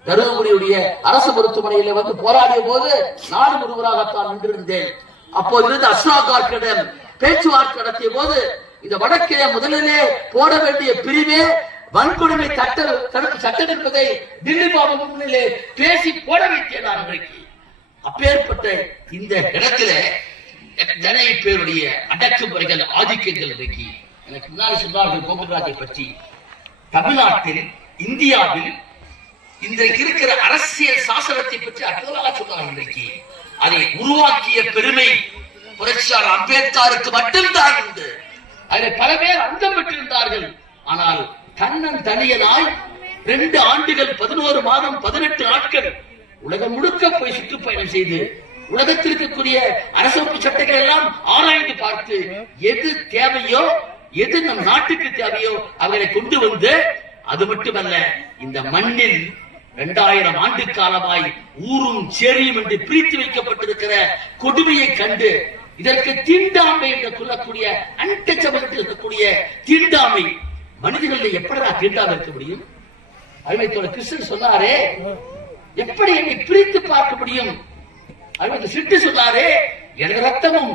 தருமபுரியுடைய அரசு மருத்துவமனையில வந்து போராடிய போது நாடு ஒருவராகத்தான் நின்றிருந்தேன். அப்போது இருந்து அஸ்லாகார்க்கிடம் பேச்சுவார்த்தை நடத்திய போது இந்த வடக்கிலே முதலிலே போட வேண்டிய பிரிவே வன்கொடுமை தடுப்பு சட்டம் என்பதை தில்லி பாபு முன்னிலே பேசி போட வைத்தேன். இன்றைக்கு அப்பேற்பட்ட இந்த இடத்துல எத்தனை பேருடைய அடக்குமுறைகள், ஆதிக்கங்கள் இன்றைக்கு எனக்கு முன்னால் சொன்னார்கள் கோகுல்ராஜை பற்றி. தமிழ்நாட்டில், இந்தியாவில் இன்றைக்கு இருக்கிற அரசியல் சாசனத்தை பற்றி அற்புதமாக சொன்னார்கள். இன்றைக்கு அதை உருவாக்கிய பெருமை புரட்சியாளர் அம்பேத்கருக்கு மட்டும்தான் உண்டு. அதில் பல பேர் அந்தம் பெற்றிருந்தார்கள். ஆனால் தன்னன் தனியனாய் 2 ஆண்டுகள் 11 மாதம் 18 நாட்கள் உலகம் முழுக்க போய் சுற்றுப்பயணம் செய்து உலகத்தில் இருக்கக்கூடிய அரசமைப்பு சட்டங்கள் எல்லாம் ஆராய்ந்து பார்த்து எது தேவையோ, எது நம் நாட்டுக்கு தேவையோ அவரை கொண்டு வந்து, அது மட்டுமல்ல இந்த மண்ணில் 2000 ஆண்டு காலமாய் ஊரும் சேரியும் என்று பிரித்து வைக்கப்பட்டிருக்கிற கொடுமையை கண்டு இதற்கு தீண்டாமை என்று சொல்லக்கூடிய அன்டச்சபிள் இருக்கக்கூடிய தீண்டாமை மனிதர்கள் எப்படி தீண்டாமை இருக்க முடியும்? அருமைத்தோட கிருஷ்ணன் சொன்னாரே, எப்படி என்னை பிரித்து பார்க்க முடியும்? சிட்டு சொன்னாரே, எனது ரத்தமும்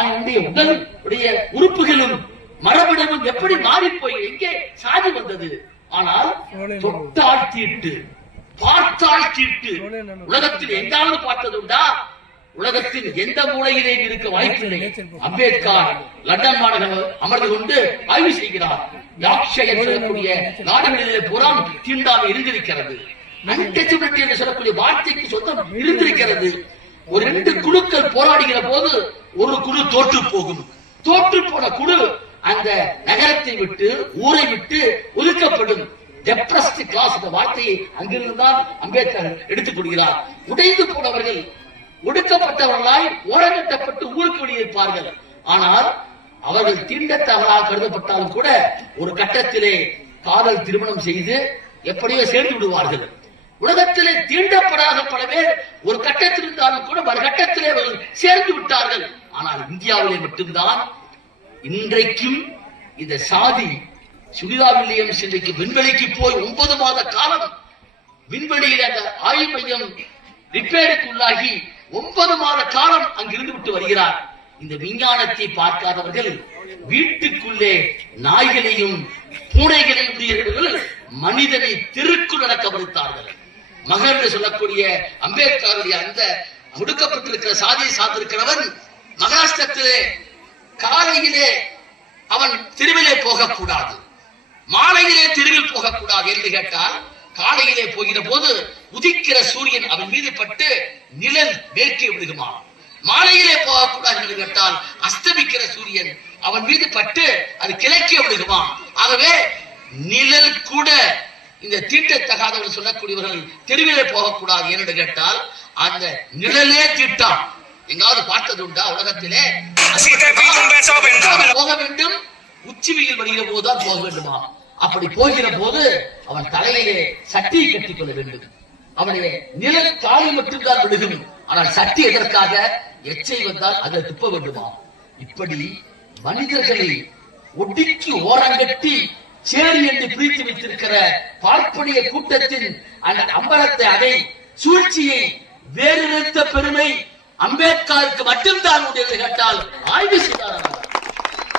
என்னுடைய உடல் உடைய உறுப்புகளும் மரபணுவும் எப்படி மாறி போய் எங்கே சாதி வந்தது? ஆனால் தொட்டால் தீட்டு, பார்த்தால் தீட்டு. உலகத்தில் எங்காவது பார்த்ததுண்டா? உலகத்தின் எந்த மூலையிலே இருக்க வாய்ப்பில்லை. அம்பேத்கர் லண்டன் மாநகரம் அமர்ந்து கொண்டு ஆய்வு செய்கிறார். சொல்லக்கூடிய நாடுகளிலே புறம் தீண்டாமை இருந்திருக்கிறது. அன்டச்சபிலிட்டி என்று சொல்லக்கூடிய வார்த்தைக்கு சொந்தம் இருந்திருக்கிறது. ஒரு 2 குழுக்கள் போராடுகிற போது ஒரு குழு தோற்று போகும். தோற்று போன குழு அந்த நகரத்தை விட்டு, ஊரை விட்டு ஒதுக்கப்படும். டெப்ரஸ்ட் கிளாஸ் என்ற வார்த்தையை அங்கிருந்துதான் அம்பேத்கர் எடுத்துக் கொள்கிறார். உடைந்து போனவர்கள், ஒடுக்கப்பட்டவர்களாய் ஓரங்கட்டப்பட்டு ஊருக்கு வெளியிருப்பார்கள். ஆனால் அவர்கள் தீண்டத்தவர்களாக கருதப்பட்டாலும் கூட ஒரு கட்டத்திலே காதல் திருமணம் செய்து எப்படியோ சேர்ந்து விடுவார்கள். உலகத்திலே தீண்டப்படாத பல பேர் ஒரு கட்டத்தில் இருந்தாலும் கூட மறு கட்டத்திலே அவர்கள் சேர்ந்து விட்டார்கள். ஆனால் இந்தியாவிலே மட்டும்தான் இன்றைக்கும் இந்த சாதி. சுனிதா வில்லியம்ஸ் இன்றைக்கு விண்வெளிக்கு போய் 9 மாத காலம் விண்வெளியில் அந்த ஆய்வு மையம் ரிப்பேருக்கு உள்ளாகி 9 மாத காலம் அங்கிருந்து விட்டு வருகிறார். இந்த விஞ்ஞானத்தை பார்க்காதவர்கள் வீட்டுக்குள்ளே நாய்களையும் பூனைகளையும் மனிதனை தெருக்குள் நடக்க மறுத்தார்கள். மகன் என்று சொல்லக்கூடிய அம்பேத்கருடைய அந்த முடுக்கப்பட்டிருக்கிற சாதியை சார்ந்திருக்கிறவன் மகாராஷ்டிரத்திலே காலையிலே அவன் தெருவிலே போகக்கூடாது, மாலையிலே தெருவில் போகக்கூடாது என்று கேட்டால், காலையிலே போகிற போது உதிக்கிற சூரியன் அவன் மீது பட்டு நிழல் மேற்கே விடுகுமா. மாலையிலே போகக்கூடாது என்று கேட்டால் அஸ்தமிக்கிற சூரியன் அவன் மீது பட்டு அது கிழக்கே விடுகுமா. ஆகவே நிழல் கூட இந்த தீட்டத்தகாதவர்கள் சொல்லக்கூடியவர்கள் தெருவிலே போகக்கூடாது என்று கேட்டால் அந்த நிழலே தீட்டாம். எங்காவது பார்த்தது உண்டா உலகத்திலே? போக வேண்டும், உச்சி வெயில் வருகிற போதுதான் போக வேண்டுமா. அப்படி போகிற போது அவன் தலையிலே சட்டியை கட்டிக் கொள்ள வேண்டும். அவனுடைய நிழல் காலை மட்டும்தான் விழுகும். ஆனால் சட்டி எதற்காக? எச்சை வந்தால் அதில் துப்ப வேண்டுமா? இப்படி மனிதர்களை ஒடுக்கி ஓரங்கட்டி சேரி என்று பிரித்து வைத்திருக்கிற பார்ப்பனிய கூட்டத்தின் அந்த அம்பலத்தை, அதை சூழ்ச்சியை வேறெடுத்த பெருமை அம்பேத்கருக்கு மட்டும்தான் உடையது கேட்டால் ஆய்வு செய்தார்.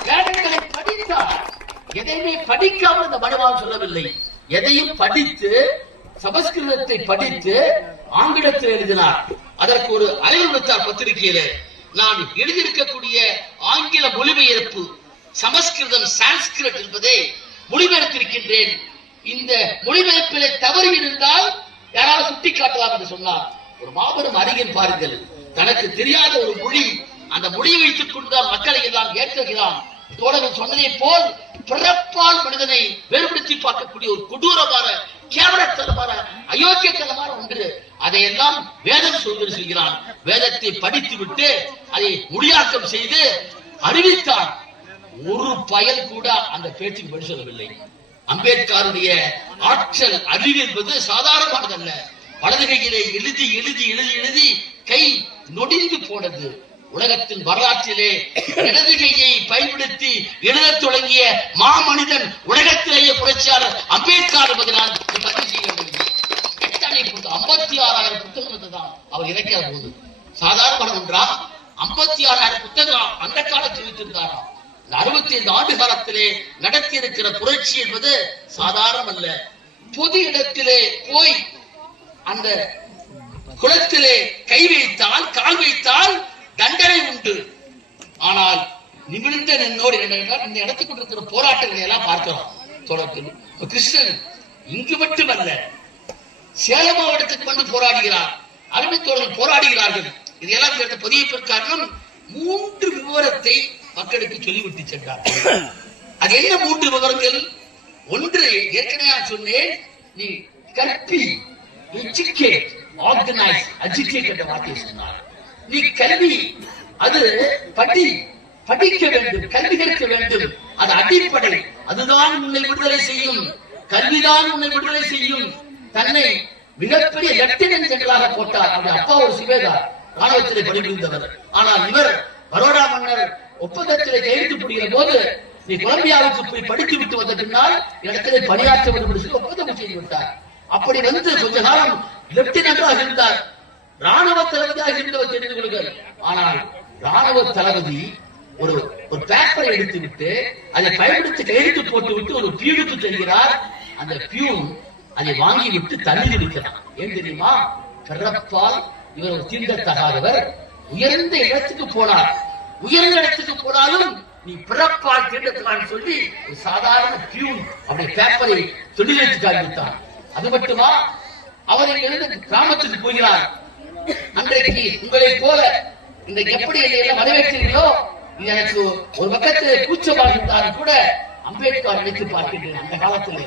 வேதங்களை படித்தார். எதையுமே படிக்காமல் இந்த மனுவால் சொல்லவில்லை. எதையும் படித்து சமஸ்கிருதத்தை படித்து ஆங்கிலத்தில் எழுதினார். அதற்கு ஒரு அறையில் வைத்தார் பத்திரிகையில. நான் எழுதியிருக்கக்கூடிய ஆங்கில மொழிபெயர்ப்பு சமஸ்கிருதம் சான்ஸ்கிரிட் என்பதை மொழிபெயர்த்திருக்கின்றேன். இந்த மொழிபெயர்ப்பிலே தவறு இருந்தால் யாராவது சுட்டி காட்டலாம் என்று சொன்னார். ஒரு மாபெரும் அறிஞன் பாருங்கள், தனக்கு தெரியாத ஒரு மொழி, அந்த மொழியை வைத்துக் கொண்டுதான் மக்களை எல்லாம் ஏற்றுகிறான். தோழர்கள் சொன்னதை போல் பிறப்பால் மனிதனை வேறுபடுத்தி பார்க்கக்கூடிய ஒரு கொடூரமான கேவலத்தனமான அயோக்கியத்தனமான ஒன்று. அதையெல்லாம் வேதம் சொல்கிறான். வேதத்தை படித்து விட்டு அதை மொழியாக்கம் செய்து அறிவித்தான். ஒரு பயன் கூட அந்த பேச்சுக்கு பதில் சொல்லவில்லை. அம்பேத்கருடைய ஆற்றல் அறிவு என்பது சாதாரணமானதல்ல. வலது கையிலே எழுதி எழுதி எழுதி எழுதி கை நொடிந்து போனது. உலகத்தின் வரலாற்றிலே இடது கையை பயன்படுத்தி எழுதத் தொடங்கிய மாமனிதன் உலகத்திலேயே புரட்சியாளர் அம்பேத்கர் என்பதை நான் பதிவு செய்ய வேண்டும். 56,000 புத்தகங்கள் தான் அவர் இறக்கிற போது சாதாரண ஒன்றா? 56,000 புத்தகம் அந்த காலத்தில் வைத்திருந்தாராம். 65 ஆண்டு காலத்திலே நடத்தி இருக்கிற புரட்சி என்பது சாதாரணம் அல்ல. பொது இடத்திலே போய் அந்த குளத்திலே கை வைத்தால், கால் வைத்தால் தண்டனை உண்டு. ஆனால் நிமிர்ந்த நின்னோடு இந்த இடத்துக்கு கொண்டிருக்கிற போராட்டங்களை எல்லாம் பார்க்கிறோம். கிருஷ்ணன் இங்கு மட்டுமல்ல, சேலம் மாவட்டத்துக்கு வந்து போராடுகிறார். அருமைத்தோழர்கள் போராடுகிறார்கள். இதெல்லாம் பதிவு காரணம் 3 விவரத்தை மக்களுக்கு சொல்லிவிட்டு சென்றார். அது என்ன 3 விவரங்கள்? ஒன்று, ஏற்கனவே சொன்னேன், நீ கற்பி, எஜுகேட், ஆர்கனைஸ், அஜிடேட் என்ற வார்த்தையை சொன்னார். நீ கல்வி, அது படிக்க வேண்டும், கல்வி கற்க வேண்டும், அது அடிப்படை. அதுதான் உன்னை விடுதலை செய்யும். கல்விதான் உன்னை விடுதலை செய்யும். தன்னை மிகப்பெரிய லெப்டினன்ட் ஜெனரலாக போட்டார். அவருடைய அப்பா ஒரு சுபேதார், ராணுவத்திலே பணிபுரிந்தவர். ஆனால் இவர் பரோடா மன்னர் ஒப்பந்தத்திலே கையெழுத்து போடுகிற போது, நீ கொலம்பியாவுக்கு போய் படித்து விட்டு வந்த பின்னால் இடத்திலே பணியாற்ற வேண்டும் என்று சொல்லி ஒப்பந்தம் செய்து விட்டார். அப்படி வந்து கொஞ்ச காலம் லெப்டினன்டாக இருந்தார். ராணுவ தளபதியாக இருந்தவர் தெரிந்து கொள்கிறார். ஆனால் ராணுவ தளபதி ஒரு பேப்பரை எடுத்து விட்டு அதை பயன்படுத்தி கையெழுத்து போட்டு விட்டு ஒரு பியூனுக்கு செல்கிறார். அந்த பியூன் அதை வாங்கி விட்டு தண்ணீர் இருக்கிறார். ஏன் தெரியுமா? பிறப்பால் இவர் ஒரு தீண்டத்தகாதவர். உயர்ந்த இடத்துக்கு போனார். உயர்ந்த இடத்துக்கு போனாலும் நீ பிறப்பால் தீண்டத்தகான்னு சொல்லி ஒரு சாதாரண பியூன் அப்படி பேப்பரை சொல்லி வைத்து காண்பித்தார். அது மட்டுமா, அவர் இங்கிருந்து கிராமத்துக்கு போகிறார். அன்றைக்கு உங்களை போல இன்றைக்கு எப்படி எல்லாம் வரவேற்றீர்களோ, எனக்கு ஒரு பக்கத்தில் கூச்சமாக இருந்தாலும் கூட அம்பேத்கர் நினைத்து பார்க்கின்றேன். அந்த காலத்திலே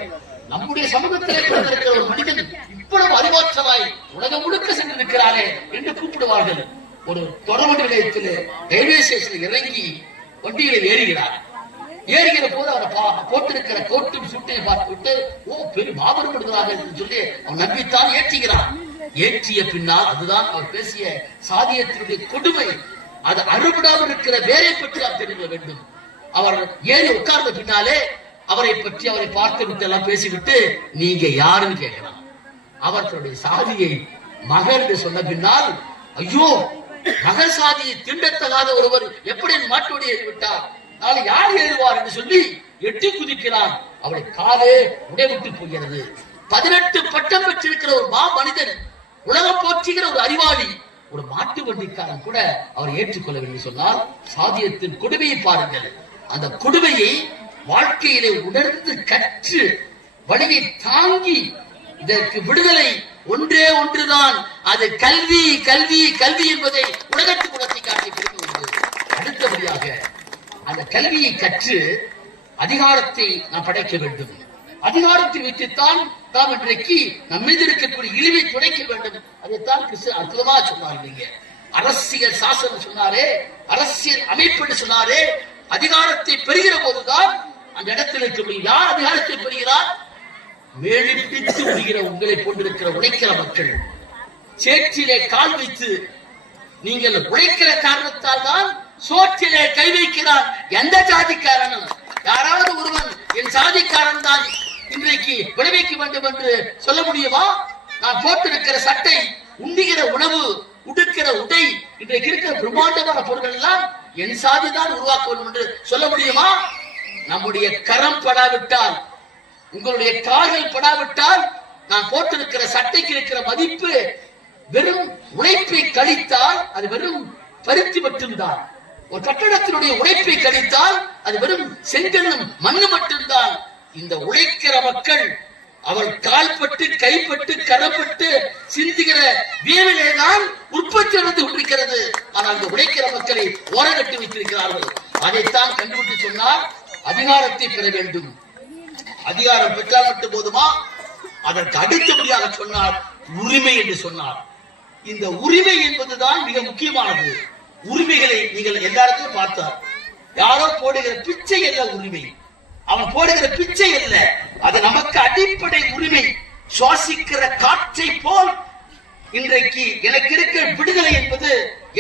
நம்முடைய சமூகத்திலே பிறந்திருக்கிற ஒரு மனிதன் இவ்வளவு அறிவாற்றலாய் உலகம் முழுக்க சென்றிருக்கிறாரே என்று கூப்பிடுவார்கள். ஒரு தொடர்பு நிலையத்தில் ரயில்வே ஸ்டேஷனில் இறங்கி வண்டியில ஏறுகிறார். ஏறுகிற போது அவரை போட்டிருக்கிற கோட்டும் சுட்டையை பார்த்துவிட்டு, ஓ பெரிய மாபெரும் விடுகிறார்கள் என்று சொல்லி அவன் நம்பித்தான் ஏற்றுகிறான். ஏற்றிய பின்னால் அதுதான் அவர் பேசிய சாதியத்தினுடைய கொடுமை. அது அறுபடாமல் இருக்கிற வேரை பற்றி அவர் தெரிந்து வேண்டும். அவர் ஏறி உட்கார்ந்த பின்னாலே அவரை பற்றி அவரை பார்த்து விட்டு எல்லாம் பேசிவிட்டு, நீங்க யாருன்னு கேட்கிறான். அவர் தன்னுடைய சாதியை மகர் என்று சொன்ன பின்னால், ஐயோ மகர் சாதியை திண்டத்தகாத ஒருவர் எப்படி மாட்டோடி ஏறிவிட்டார், நாளை யார் ஏறுவார் என்று சொல்லி எட்டி குதிக்கிறான். அவளை காலே உடைவிட்டு போகிறது. 18 பட்டம் பெற்றிருக்கிற ஒரு மா மனிதன், உலகம் போற்றுகிற ஒரு அறிவாளி, ஒரு மாட்டு வண்டிக்காரன் கூட அவர் ஏற்றுக்கொள்ளவில்லை சொன்னால் சாதியத்தின் கொடுமையை பாருங்கள். அந்த கொடுமையை வாழ்க்கையிலே உணர்ந்து கற்று வழியை தாங்கி இதற்கு விடுதலை ஒன்றே ஒன்றுதான், அது கல்வி கல்வி கல்வி என்பதை உலகத்துக்கு உணர்த்தி காட்டி கொடுக்கிறது. அடுத்தபடியாக அந்த கல்வியை கற்று அதிகாரத்தை நாம் படைக்க வேண்டும். அதிகாரத்தை வைத்துத்தான் நாம் இன்றைக்கு நம் மீது இருக்கக்கூடிய இழிவை துடைக்க வேண்டும். அதைத்தான் கிறிஸ்து அற்புதமா சொன்னார். அரசியல் சாசனம் சொன்னாரே, அரசியல் அமைப்பு சொன்னாரே, அதிகாரத்தை பெறுகிற போதுதான் அந்த இடத்தில் இருக்கக்கூடிய யார் அதிகாரத்தை பெறுகிறார்? மேலே பிடித்து முடிகிற உங்களை போன்றிருக்கிற உழைக்கிற மக்கள், சேற்றிலே கால் வைத்து நீங்கள் உழைக்கிற காரணத்தால் தான் சோற்றிலே கை வைக்கிறார் எந்த ஜாதிக்காரனும். யாராவது ஒருவன் என் சாதிக்காரன் தான் இன்றைக்கு விளைவிக்க வேண்டும் என்று சொல்ல முடியுமா? நான் போட்டிருக்கிற சட்டை, உண்ணுகிற உணவு, உடுக்கிற உடை, இன்றைக்கு இருக்கிற பிரம்மாண்டமான பொருட்கள் எல்லாம் என் சாதி தான் உருவாக்க வேண்டும் என்று சொல்ல முடியுமா? நம்முடைய கரம் படாவிட்டால், உங்களுடைய கால்கள் படாவிட்டால், நான் போட்டிருக்கிற சட்டைக்கு இருக்கிற மதிப்பு வெறும் உழைப்பை கழித்தால் அது வெறும் பருத்தி மட்டும்தான். ஒரு கட்டடத்தினுடைய உழைப்பை கழித்தால் அது வெறும் செங்கல்லும் மண்ணு மட்டும்தான். இந்த உழைக்கிற மக்கள் அவள் கால்பட்டு, கைப்பட்டு, கரப்பட்டு சிந்துகிற வியவிலேதான் உற்பத்தி நடந்து கொண்டிருக்கிறது. ஆனால் இந்த உழைக்கிற மக்களை ஓரங்கட்டி வைத்திருக்கிறார்கள். அதைத்தான் கண்டுபிடித்து சொன்னார், அதிகாரத்தை பெற வேண்டும். அதிகாரம் பெற்றால் மட்டும் போதுமா? அதற்கு அடுத்தபடியாக சொன்னார் உரிமை என்று சொன்னார். இந்த உரிமை என்பதுதான் மிக முக்கியமானது. உரிமைகளை நீங்கள் எல்லாருக்கும் பார்த்தார். யாரோ போடுகிற பிச்சை அல்ல உரிமை, அவன் போடுகிற பிச்சை அல்ல, அது நமக்கு அடிப்படை உரிமை. சுவாசிக்கிற காற்றை போல் இன்றைக்கு எனக்கு இருக்கிற விடுதலை என்பது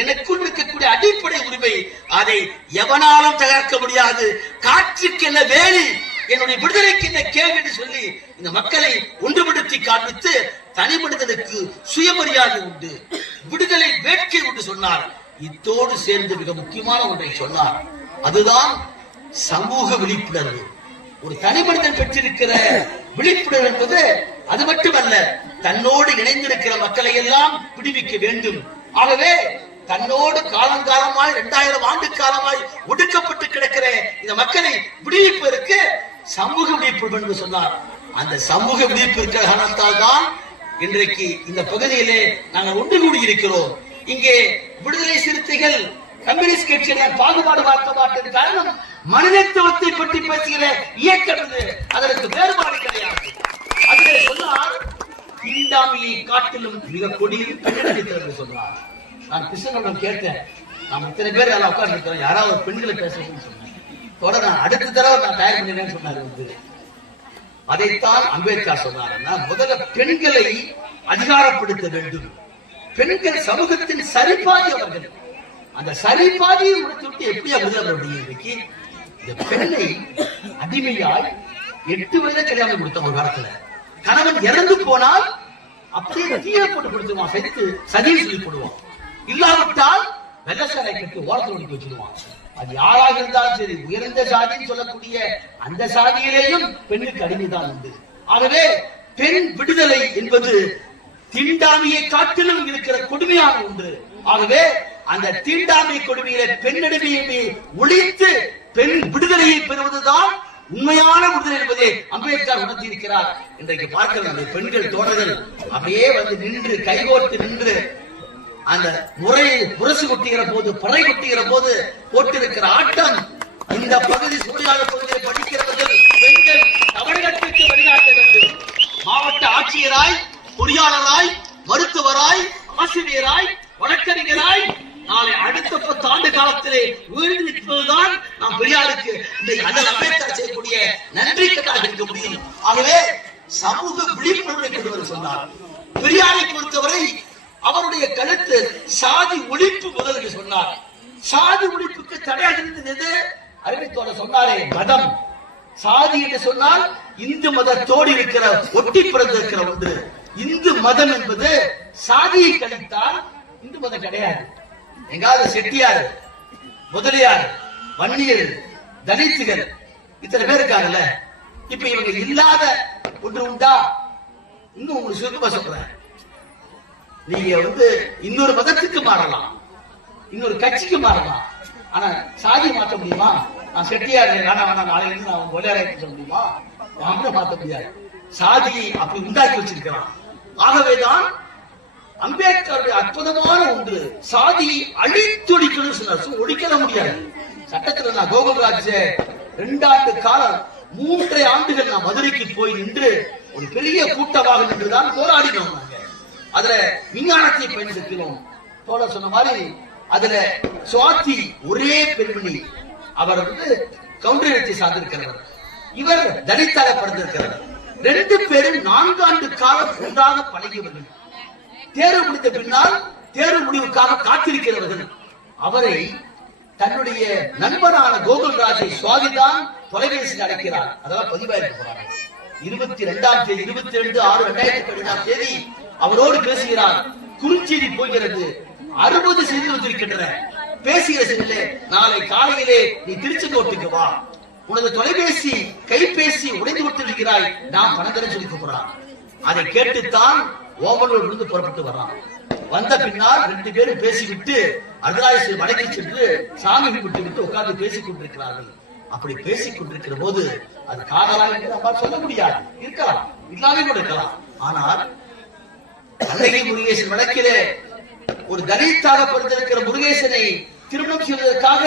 எனக்குள் இருக்கக்கூடிய அடிப்படை உரிமை. அதை எவனாலும் தகர்க்க முடியாது. காற்றுக்கு என்ன வேலி, என்னுடைய விடுதலைக்கு என்ன கேள்வி என்று சொல்லி இந்த மக்களை ஒன்றுபடுத்தி காண்பித்து தனி மனிதனுக்கு சுயமரியாதை உண்டு, விடுதலை வேட்கை உண்டு சொன்னார். இத்தோடு சேர்ந்து மிக முக்கியமான ஒன்றை சொன்னார், அதுதான் சமூக விழிப்புணர்வு. ஒரு தனி மனிதன் பெற்றிருக்கிற விழிப்புணர்வு என்பது அது மட்டுமல்ல, தன்னோடு இணைந்திருக்கிற மக்களை எல்லாம் விடுவிக்க வேண்டும். ஆகவே தன்னோடு காலங்காலமாய் 2000 ஆண்டு காலமாய் ஒடுக்கப்பட்டு கிடக்கிற இந்த மக்களை விடுவிப்பதற்கு சமூக விழிப்புணர்வு என்று சொன்னார். அந்த சமூக விழிப்பு இருக்கிற காரணத்தால் தான் இன்றைக்கு இந்த பகுதியிலே நாங்கள் ஒன்று கூடி இருக்கிறோம். இங்கே விடுதலை சிறுத்தைகள் கம்யூனிஸ்ட் கட்சியினர் பாகுபாடு பார்க்க மாட்டது காரணம் மனிதத்துவத்தை பற்றி பேசுகிற இயக்கம் இது. அதற்கு வேறுபாடு கிடையாது. அதிலே சொன்னார், தீண்டாமையை காட்டிலும் மிக கொடியில் பெண்கள் சொன்னார். நான் கிருஷ்ணனிடம் கேட்டேன், நாம் இத்தனை பேர் நல்லா உட்கார்ந்து இருக்கிறோம், யாராவது பெண்களை பேசணும்னு சொன்னேன். தொடர் நான் அடுத்த தடவை நான் தயார் பண்ணினேன்னு சொன்னார் வந்து. அதைத்தான் அம்பேத்கர் சொன்னார், முதல்ல பெண்களை அதிகாரப்படுத்த வேண்டும். பெண்கள் சமூகத்தின் சரிபாதி அவர்கள். அந்த சரிபாதியை முடித்து விட்டு எப்படியா விடுதலை முடியும்? இன்னைக்கு இந்த பெண்ணை அடிமையாய் 8 வயது கல்யாணம் கொடுத்த ஒரு காலத்துல கணவன் இறந்து போனால் அப்படியே தீய போட்டு கொடுத்துருவான், செத்து சதியை சொல்லி போடுவான். இல்லாவிட்டால் வெள்ளசாலை கட்டி ஓரத்தில் ஒடுக்கி வச்சிருவான். அது யாராக இருந்தாலும் சரி, உயர்ந்த சாதின்னு சொல்லக்கூடிய அந்த சாதியிலேயும் பெண்ணுக்கு அடிமைதான் உண்டு. ஆகவே பெண் விடுதலை என்பது தீண்டாமையை காட்டிலும் இருக்கிற கொடுமையான ஒன்று. ஆகவே அந்த தீண்டாமை கொடுமையில பெண் அடிமையை ஒழித்து பெண் விடுதலையை பெறுவதுதான் உண்மையான விடுதலை என்பதை அம்பேத்கர் உணர்த்தி இருக்கிறார். இன்றைக்கு பார்க்கலாம், அந்த பெண்கள் தோழர்கள் அப்படியே வந்து நின்று கைகோர்த்து நின்று அந்த முரசு கொட்டுகிற போது, பறை கொட்டுகிற போது போட்டிருக்கிற ஆட்டம். இந்த பகுதி சூழியாத பகுதியை படிக்கிறவர்கள் பெண்கள் தமிழகத்திற்கு வழிகாட்ட வேண்டும். மாவட்ட ஆட்சியராய், பொறியாளராய், மருத்துவராய், ஆசிரியராய், வழக்கறிஞராய் நாளை அடுத்த 10 ஆண்டு காலத்திலே உயர்ந்திருப்பதுதான் நாம் பெரியாருக்கு அம்பேத்கர் செய்யக்கூடிய நன்றிக்காக இருக்க முடியும். ஆகவே சமூக விழிப்புணர்வை கொண்டு சொன்னார். பெரியாரை பொறுத்தவரை அவருடைய கருத்து சாதி ஒழிப்பு முதல் என்று சொன்னார். சாதி ஒழிப்புக்கு தடையாக இருந்தது அறிவித்தோட சொன்னாரே மதம். சாதி என்று சொன்னால் இந்து மதத்தோடு இருக்கிற ஒட்டி பிறந்திருக்கிற ஒன்று. இந்து மதம் என்பது சாதியை கழித்தால் இந்து மதம் கிடையாது. எங்காவது செட்டியார், முதலியார், வன்னியர், தலித்துகள் இத்தனை பேர் இருக்காங்கல்ல, இப்ப இவங்க இல்லாத ஒன்று உண்டா? இன்னும் உங்களுக்கு சுருக்கமா சொல்றேன், நீங்க வந்து இன்னொரு மதத்துக்கு மாறலாம், இன்னொரு கட்சிக்கு மாறலாம், ஆனா சாதி மாற்ற முடியுமா? நான் செட்டியார் வேணாம் நாளைக்கு நான் முதலியாரை சொல்ல முடியுமா? யாரும் மாற்ற முடியாது. சாதியை அப்படி உண்டாக்கி வச்சிருக்கிறான். ஆகவேதான் அம்பேத்கருடைய அற்புதமான ஒன்று, சாதியை அழித்தொழிக்கணும் சொன்னார். ஒழிக்க முடியாது. சட்டத்தில் நான் கோகுல்ராஜ் 2 ஆண்டு காலம் 3 ஆண்டுகள் நான் மதுரைக்கு போய் நின்று ஒரு பெரிய கூட்டமாக நின்றுதான் போராடினோம். அதுல விஞ்ஞானத்தை பயன்படுத்தினோம். தோழர் சொன்ன மாதிரி அதுல சுவாதி ஒரே பெண்மணி, அவர் வந்து கவுண்டரத்தை சார்ந்திருக்கிறவர், இவர் தலித்தாக பிறந்திருக்கிறவர். 2 பேரும் 4 ஆண்டு காலம் ஒன்றாக பழகியவர்கள். தேர்வு முடித்த பின்னால் தேர்வு முடிவுக்காக காத்திருக்கிறவர்கள். அவரை தன்னுடைய நண்பனான கோகுல்ராஜை சுவாதிதான் தொலைபேசியில் அழைக்கிறார். அதெல்லாம் பதிவாயிருக்கிறார். 22/6/2017 அவரோடு பேசுகிறார். குறுஞ்செய்தி போகிறது. 60 செய்தி வந்திருக்கின்றன. பேசுகிற செய்தியிலே, நாளை காலையிலே நீ திருச்செங்கோட்டுக்கு வா, உனது தொலைபேசி கைபேசி உடைந்து விட்டிருக்கிறாய், நாம் பணம் தர சொல்லி கூப்பிடுறான். அதை கேட்டுத்தான் ஓமலூர் இருந்து புறப்பட்டு வர்றான். வந்த பின்னால் 2 பேரும் பேசிவிட்டு அர்த்தராஜேஸ்வரி மலைக்கு சென்று சாமி கும்பிட்டு விட்டு உட்கார்ந்து பேசிக் கொண்டிருக்கிறார்கள். அப்படி பேசிக் கொண்டிருக்கிற போது அது காதலா என்று நம்மால் சொல்ல முடியாது. இருக்கலாம், இல்லாமே கூட இருக்கலாம். ஆனால் கண்ணகி முருகேசன் வழக்கிலே ஒரு தலித்தாக பிறந்திருக்கிற முருகேசனை திருமணம் செய்வதற்காக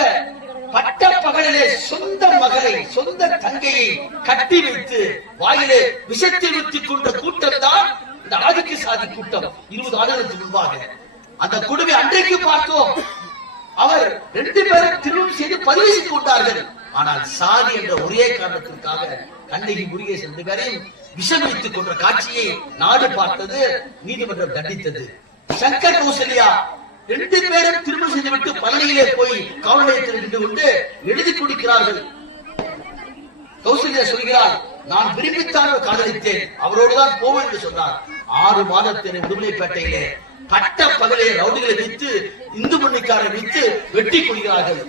பட்ட பகலிலே சொந்த மகளை, சொந்த தங்கையை கட்டி வைத்து வாயிலே விஷத்தை ஊற்றிக் கொண்ட கூட்டம் தான் இந்த ஆதிக்க சாதி கூட்டம். 20 ஆண்டுகளுக்கு முன்பாக அந்த குழுவை அன்றைக்கு பார்த்தோம். அவர் 2 பேரும் திருமணம் செய்து பதிவு செய்து கொண்டார்கள். ஆனால் சாதி என்ற ஒரே காரணத்திற்காக கண்ணகி முருகேசன் 2 பேரையும் விஷம் வைத்துக் கொண்ட காட்சியை நாடு பார்த்தது, நீதிமன்றம் தண்டித்தது. சங்கர் கௌசல்யா 2 பேரும் திருமணம் செய்துவிட்டு பழனியிலே போய் காவல் நிலையத்தில் நின்று கொண்டு எழுதி கொடுக்கிறார்கள். கௌசல்யா சொல்கிறார், நான் விரும்பித்தான் காதலித்தேன், அவரோடுதான் போவேன் என்று சொன்னார். 6 மாதத்தின் விடுதலைப்பேட்டையிலே பட்ட பகலே ரவுடிகளை வைத்து, இந்து மண்ணிக்காரை வைத்து வெட்டி கொள்கிறார்கள்.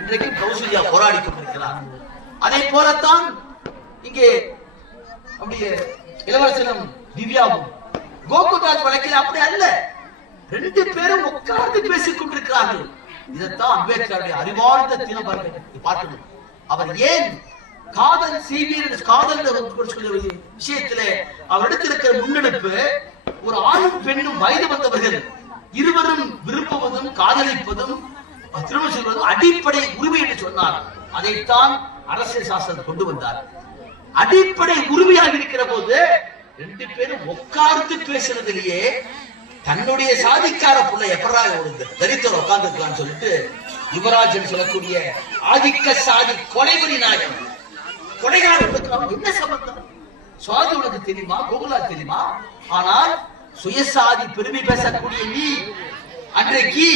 இன்றைக்கும் கௌசல்யா போராடி கொண்டிருக்கிறார். அதை போலத்தான் இங்கே அப்படியே இளவரசனும் திவ்யாவும் கோகுல்ராஜ் வழக்கில் அப்படி அல்ல. 2 பேரும் உட்கார்ந்து பேசிக் கொண்டிருக்கிறார்கள். இதைத்தான் அம்பேத்கருடைய அறிவார்ந்த தினபர்கள் பார்க்கணும். அவர் ஏன் காதல் செய்வீர், காதல் விஷயத்திலே அவரிடத்தில் இருக்கிற முன்னெடுப்பு, ஒரு ஆணும் பெண்ணும் வயது வந்தவர்கள் இருவரும் விரும்புவதும் காதலிப்பதும் திருமணம் செய்வதும் அடிப்படை உரிமை என்று சொன்னார். அதைத்தான் அரசியல் சாசனம் கொண்டு வந்தார். அடிப்படை உரிமையாக இருக்கிற போது 2 பேரும் உட்கார்ந்து பேசுறதுலயே தன்னுடைய சாதிக்கார புள்ள எப்படா ஒரு தரித்திரம் உட்கார்ந்து இருக்கலாம்னு சொல்லிட்டு யுவராஜன் சொல்லக்கூடிய ஆதிக்க சாதி கொலைவரி நாயகம் கொலைகாரர்களுக்கு என்ன சம்பந்தம்? சுவாதி உனக்கு தெரியுமா? கோகுலா தெரியுமா? ஆனால் சுயசாதி பெருமை பேசக்கூடிய நீ அன்றைக்கு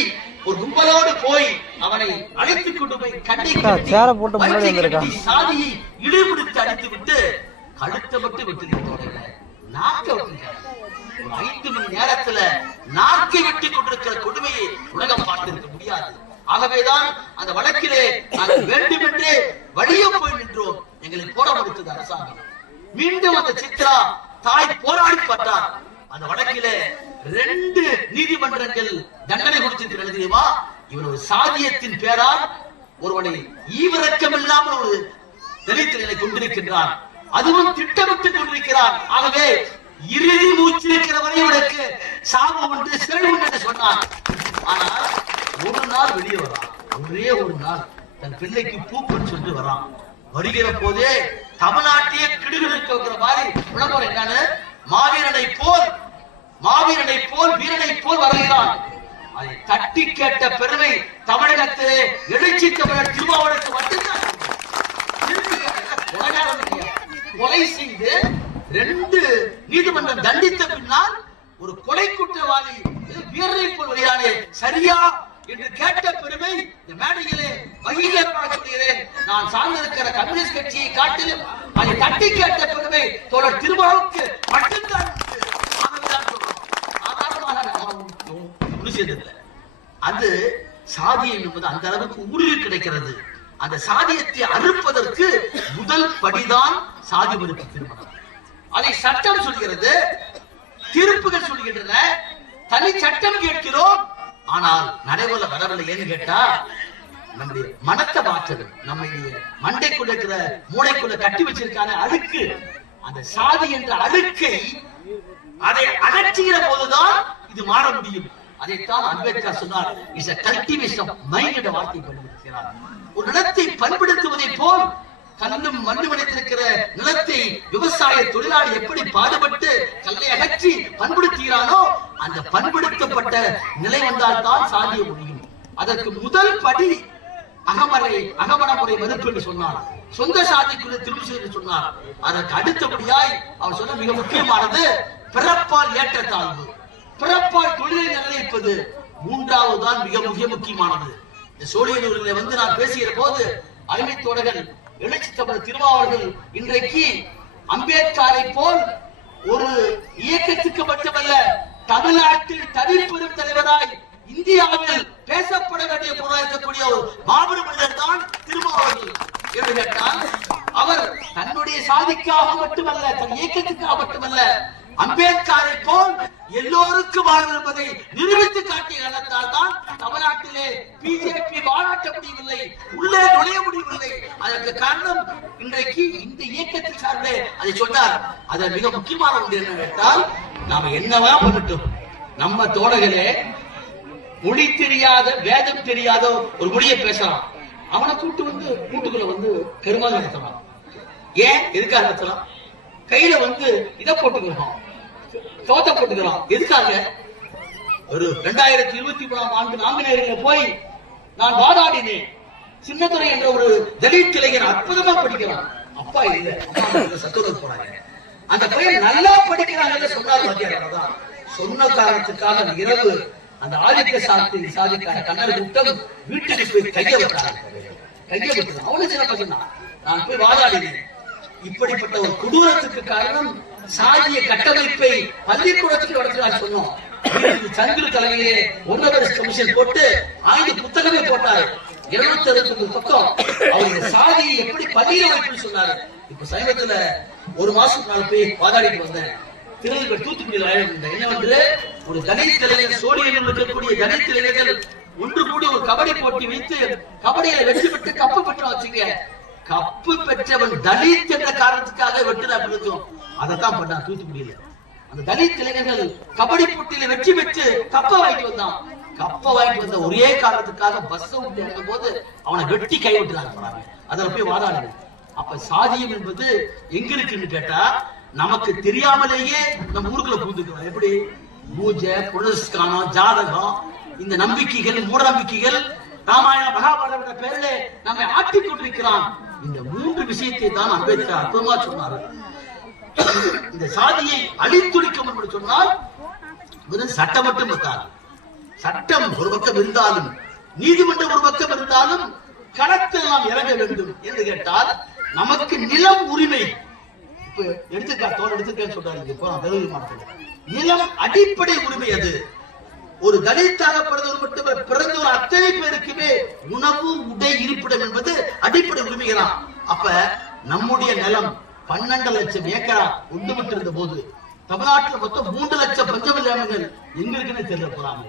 ஒரு கும்பலோடு போய் அவனை அழைத்துக் கொண்டு போய் கட்டி சாதியை இழிவுபடுத்தி அடித்து விட்டு கழுத்தை மட்டும் விட்டு நாக்க விட்டு 5 மணி நேரத்துல நாக்கை வெட்டி கொண்டிருக்கிற கொடுமையை உலகம் பார்த்திருக்க முடியாது. ஆகவேதான் அந்த வழக்கிலே நாங்கள் வேண்டுமென்றே வழியே போய் நின்றோம். எங்களை போட மறுத்தது அரசாங்கம். மீண்டும் அந்த சித்ரா தாய் போராடி பட்டார். அந்த வழக்கிலே 2 நீதிமன்றங்கள் தண்டனை கொடுத்திருக்கிறது. தெரியுமா? இவர் ஒரு சாதியத்தின் பேரால் ஒருவனை ஈவிரக்கம் இல்லாமல் ஒரு தலித்தினை கொண்டிருக்கின்றார். அதுவும் திட்டமிட்டுக் கொண்டிருக்கிறார். ஆகவே இறுதி மூச்சு இருக்கிறவரை இவருக்கு சாபம் ஒன்று சிறை என்று சொன்னார். ஆனால் ஒரு நாள் வெளியே வரான். ஒரே ஒரு நாள் தன் பிள்ளைக்கு பூப்பன் சொல்லி வரான். வருகிற போதே தமிழ்நாட்டையே கிடுகிடுக்க வைக்கிற மாதிரி விளம்பரம் என்னன்னு, மாவீரனை போல் வீரனை போல் வருகிறான். அதை தட்டி கேட்ட பெருமை தமிழகத்திலே எழுச்சி தமிழர் திருமாவளவனுக்கு மட்டும்தான். கொலை செய்து 2 நீதிமன்றம் தண்டித்த பின்னால் ஒரு கொலை குற்றவாளி வீரரை போல் வருகிறானே, சரியா என்று கேட்ட பெருமை இந்த மேடையிலே மகிழ்ச்சியாக சொல்கிறேன். நான் சார்ந்திருக்கிற கம்யூனிஸ்ட் கட்சியை காட்டிலும் அதை தட்டி கேட்ட பெருமை தோழர் திருமாவுக்கு மட்டும்தான். அது சாதியம் என்பது அந்த அளவுக்கு உறுதி கிடைக்கிறது. அந்த சாதியத்தை அறுப்பதற்கு முதல் படிதான் சாதி மறுப்பு திருமணம். அதை சட்டம் சொல்கிறது, தீர்ப்புகள் சொல்கின்றன, தனி சட்டம் கேட்கிறோம். ஆனால் நடைமுறை வரவில்லை. ஏன்னு கேட்டா நம்முடைய மனத்தை மாற்றணும். நம்ம மண்டைக்குள்ள இருக்கிற மூளைக்குள்ள கட்டி வச்சிருக்கான அழுக்கு, அந்த சாதி என்ற அழுக்கை அதை அகற்றுகிற போதுதான் இது மாற முடியும். அதைத்தான் அம்பேத்கர் சொன்னார், is a cultivation of mind என்ற வார்த்தையை பயன்படுத்துகிறார். ஒரு நிலத்தை பண்படுத்துவதை போல் கல்லும் மண்ணும் அடைத்திருக்கிற நிலத்தை விவசாய தொழிலாளி எப்படி பாடுபட்டு கல்லை அகற்றி பண்படுத்துகிறானோ, அந்த பண்படுத்தப்பட்ட நிலை வந்தால் தான் சாதிய முடியும். அதற்கு முதல் படி அகமனமுறை மறுப்பு என்று சொன்னார். சொந்த சாதிக்குள்ள திரும்ப என்று சொன்னார். அதற்கு அடுத்தபடியாய் அவர் சொன்ன மிக முக்கியமானது பிறப்பால் ஏற்றத்தாழ்வு. பிறப்பால் தொழிலை நிர்ணயிப்பது மூன்றாவது தான் மிக முக்கியமானது. இந்த சோழியனூரில் வந்து நான் பேசுகிற போது அருமை தோழர்கள் எழுச்சி தமிழர் திருமாவர்கள் இன்றைக்கு அம்பேத்கரை போல் ஒரு இயக்கத்துக்கு மட்டுமல்ல தமிழ்நாட்டில் தனிப்பெரும் தலைவராய் இந்தியாவில் பேசப்பட வேண்டிய பொருளாக இருக்கக்கூடிய ஒரு மாபெரும் மனிதர் தான் திருமாவர்கள் என்று கேட்டால், அவர் தன்னுடைய சாதிக்காக மட்டுமல்ல, தன் இயக்கத்துக்காக மட்டுமல்ல, அம்பேத்கரை போல் எல்லோருக்கும் வாழ்வு என்பதை நிரூபித்து காட்டிய காரணத்தால் தான் தமிழ்நாட்டிலே பிஜேபி வாழாட்ட முடியவில்லை, உள்ளே நுழைய முடியவில்லை. அதற்கு காரணம் இன்றைக்கு இந்த இயக்கத்தில் சார்ந்தே அதை சொன்னார். அது மிக முக்கியமான ஒன்று என்னவென்றால், நாம என்னவா பண்ணட்டும், நம்ம தோழர்களே மொழி தெரியாத வேதம் தெரியாத ஒரு மொழியை பேசலாம், அவனை கூட்டு வந்து கூட்டுக்குள்ள வந்து கருமாதி நடத்தலாம். ஏன் எதுக்காக நடத்தலாம்? கையில வந்து இதை போட்டுக்கிறோம், தோத்த போட்டுக்கிறோம். எதுக்காக? ஒரு 2023ஆம் ஆண்டு நாங்குநேரில் போய் நான் வாதாடினேன். சின்னதுரை என்ற ஒரு தலித் இளைஞர் அற்புதமா படிக்கிறான். அப்பா இல்ல, சத்துணவு போறாங்க. அந்த பையன் நல்லா படிக்கிறாங்க சொன்னார். சொன்ன காரணத்துக்காக இரவு அந்த ஆதிக்க சாதிக்கான கண்ணல் கூட்டம் வீட்டுக்கு போய் கைய விட்டாங்க. அவனு சின்ன பையன் தான். நான் போய் வாதாடினேன். இப்படிப்பட்ட ஒரு கொடூரத்துக்கு காரணம் சாதிய கட்டமைப்பை பள்ளிக்கூடத்துக்கு நடத்தினார் சொன்னோம். சந்திர தலைமையிலே ஒன்னவர் கமிஷன் போட்டு 5 புத்தகமே போட்டார். 269 பக்கம். அவருடைய சாதியை எப்படி பள்ளியில வைப்புன்னு சொன்னாரு. இப்ப சமீபத்துல ஒரு மாசம் நான் போய் வாதாடிட்டு வந்தேன். திருநெல்வேலி தூத்துக்குடியில் ஆயிருந்தேன். என்ன வந்து ஒரு தலித் இளைஞர் சோழியில் இருக்கக்கூடிய தலித் இளைஞர்கள் ஒன்று கூடி ஒரு கபடி போட்டி வைத்து கபடியில வெற்றி பெற்று கப்பு பெற்று வச்சுங்க. கப்பு பெற்றவன் தலித் என்ற காரணத்துக்காக வெற்றி இருக்கும். அதைத்தான் பண்ணான் தூத்துக்குடியில. அந்த தலித் இளைஞர்கள் கபடி போட்டியில வெற்றி பெற்று கப்பை வாங்கிட்டு வந்தான். கப்பை வாங்கிட்டு வந்த ஒரே காரணத்துக்காக பஸ் விட்டு இறங்கும் போது அவனை வெட்டி கைவிட்டுறாங்க. அதுல போய் வாதாடுது. அப்ப சாதியம் என்பது எங்க இருக்குன்னு கேட்டா, நமக்கு தெரியாமலேயே நம்ம ஊருக்குள்ள புகுந்துக்கிறோம். எப்படி? பூஜை, புனஸ்காரம், ஜாதகம், இந்த நம்பிக்கைகள், மூட நம்பிக்கைகள், ராமாயண மகாபாரத பேரில நம்மை ஆட்டிக் கொண்டிருக்கிறான். இந்த 3 விஷயத்தை தான் அம்பேத்கர் அற்புதமா சொன்னார். இந்த சாதியை அழித்துளிக்கும் என்று சொன்னால் வெறும் சட்டம் மட்டும் இருக்காது. சட்டம் ஒரு பக்கம் இருந்தாலும், நீதிமன்றம் ஒரு பக்கம் இருந்தாலும், களத்தில் நாம் இறங்க வேண்டும் என்று கேட்டால் நமக்கு நிலம் உரிமை. இப்ப எடுத்துக்க சொல்றாங்க. நிலம் அடிப்படை உரிமை. அது ஒரு தலித்தாக பிறந்தவர் மட்டுமே பிறந்த ஒரு அத்தனை பேருக்குமே உணவு, உடை, இருப்பிடம் என்பது அடிப்படை உரிமைகளாம். அப்ப நம்முடைய நிலம் 12 லட்சம் ஏக்கரா ஒன்றுபட்டு இருந்த போது தமிழ்நாட்டில் மொத்தம் 3 லட்சம் பஞ்சமி நிலங்கள் எங்களுக்குன்னு தெரிய போறாங்க.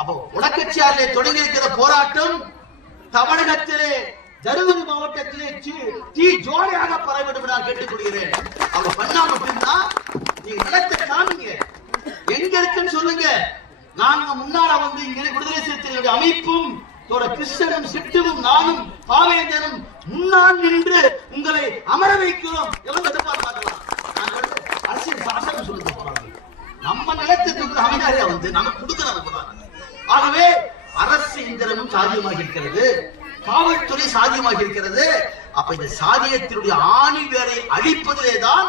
அப்போ உடக்கட்சியாரிலே தொடங்கி இருக்கிற போராட்டம் தமிழகத்திலே தருமபுரி மாவட்டத்திலே தீ ஜோடியாக பரவிடும் நான் கேட்டுக்கொள்கிறேன். அவங்க பண்ணாம அப்படின்னா நீங்க நிலத்தை காணுங்க, எங்க இருக்குன்னு சொல்லுங்க. நாங்க முன்னால வந்து இங்க விடுதலை சிறுத்தைகளுடைய அமைப்பும் கிருஷ்ணனும் சிட்டுவும் நானும் பாவேந்தனும் முன்னால் நின்று உங்களை அமர வைக்கிறோம். எவ்வளவு எதிர்பார்க்கலாம். அரசியல் சாசனம் சொல்லுங்க போறாங்க. நம்ம நிலத்துக்கு அமைதியா வந்து நமக்கு கொடுக்க போறாங்க. ஆகவே அரசு இயந்திரமும் சாதியமாக இருக்கிறது, காவல்துறை சாதியமாக இருக்கிறது. அப்ப இந்த சாதியத்தினுடைய ஆணி வேரை அழிப்பதிலேதான்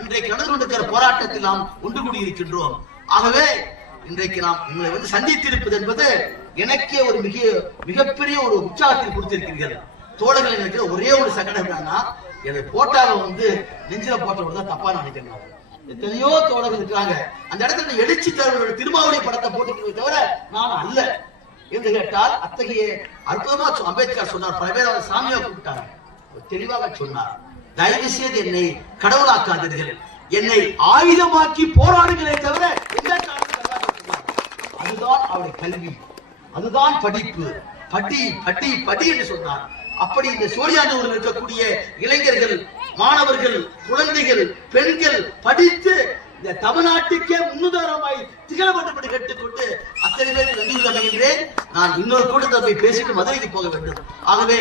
இன்றைக்கு நடந்து கொண்டிருக்கிற போராட்டத்தில் நாம் ஒன்று கூடி இருக்கின்றோம். ஆகவே இன்றைக்கு நாம் உங்களை வந்து சந்தித்திருப்பது என்பது எனக்கே ஒரு மிகப்பெரிய ஒரு உற்சாகத்தை கொடுத்திருக்கிறீர்கள். தோழர்கள் இருக்கிற ஒரே ஒரு சங்கடம் என்னன்னா, என்னை போட்டால வந்து நெஞ்சில போட்டவங்க தப்பா நினைக்கிறாங்க. எத்தனையோ தோழர்கள் இருக்கிறாங்க. அந்த இடத்துல எழுச்சி திருமாவளி படத்தை போட்டு தவிர நான் அல்ல என்று கேட்டால், அத்தகைய அற்புதமா அம்பேத்கர் சொன்னார். பல பேர் அவர் சாமியா கூப்பிட்டாங்க. தெளிவாக சொன்னார், தயவு செய்து என்னை கடவுளாக்காதீர்கள், என்னை ஆயுதமாக்கி போராடுங்களே தவிர எந்த காரணம். அதுதான் அவருடைய கல்வி, அதுதான் படிப்பு. படி படி படி என்று சொன்னார். அப்படி இந்த சோழியானூரில் இருக்கக்கூடிய இளைஞர்கள், மாணவர்கள், குழந்தைகள், பெண்கள் படித்து இந்த தமிழ்நாட்டுக்கே முன்னுதாரணமாய் திகழ வேண்டும் என்று கேட்டுக்கொண்டு அத்தனை பேரை நன்றி அமைகின்றேன். நான் இன்னொரு கூட்டத்தை போய் பேசிட்டு மதுரைக்கு போக வேண்டும். ஆகவே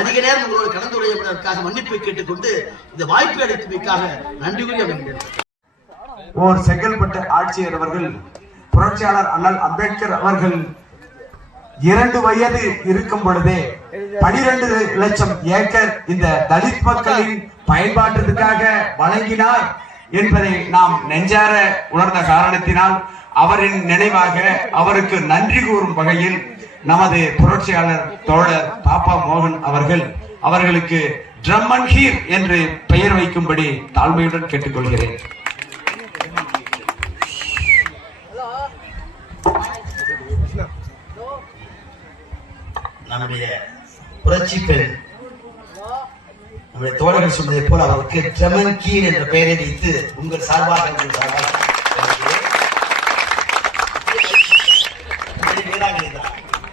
அதிக நேரம் உங்களோட கலந்துரையாடுவதற்காக மன்னிப்பை கேட்டுக்கொண்டு இந்த வாய்ப்பை அளித்தமைக்காக நன்றி கூறி அமைகின்றேன். ஓர் செங்கல்பட்டு ஆட்சியர் அவர்கள் புரட்சியாளர் அண்ணல் அம்பேத்கர் அவர்கள் 2 வயது இருக்கும் பொழுதே 12 லட்சம் ஏக்கர் இந்த தலித் மக்களின் பயன்பாட்டிற்காக வழங்கினார் என்பதை நாம் நெஞ்சார உணர்ந்த காரணத்தினால் அவரின் நினைவாக அவருக்கு நன்றி கூறும் வகையில் நமது புரட்சியாளர் தோழர் பாப்பா மோகன் அவர்களுக்கு ட்ரம் அண்ட் ஹீர் என்று பெயர் வைக்கும்படி தாழ்மையுடன் கேட்டுக்கொள்கிறேன். நம்முடைய புரட்சி பெண் நம்முடைய தோழர்கள் சொன்னதை போல அவருக்கு ட்ரம் அண்ட் ஹீர் என்ற பெயரை வைத்து உங்கள் சார்பாக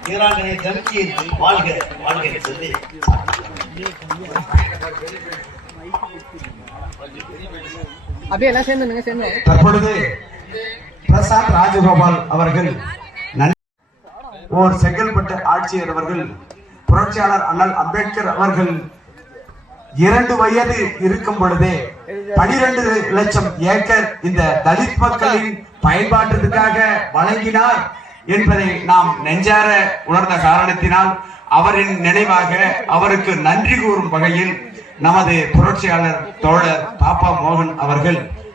வீராங்கனை ட்ரம் வாழ்க வாழ்க என்று சொல்லி தற்பொழுது பிரசாத் ராஜகோபால் அவர்கள் ஓர் செங்கல்பட்டு ஆட்சியர் அவர்கள் புரட்சியாளர் அண்ணல் அம்பேத்கர் அவர்கள் 2 வயது இருக்கும் பொழுதே 12 லட்சம் ஏக்கர் இந்த தலித் மக்களின் பயன்பாட்டிற்காக வழங்கினார் என்பதை நாம் நெஞ்சார உணர்ந்த காரணத்தினால் அவரின் நினைவாக அவருக்கு நன்றி கூறும் வகையில் நமது புரட்சியாளர் தோழர் பாப்பா மோகன்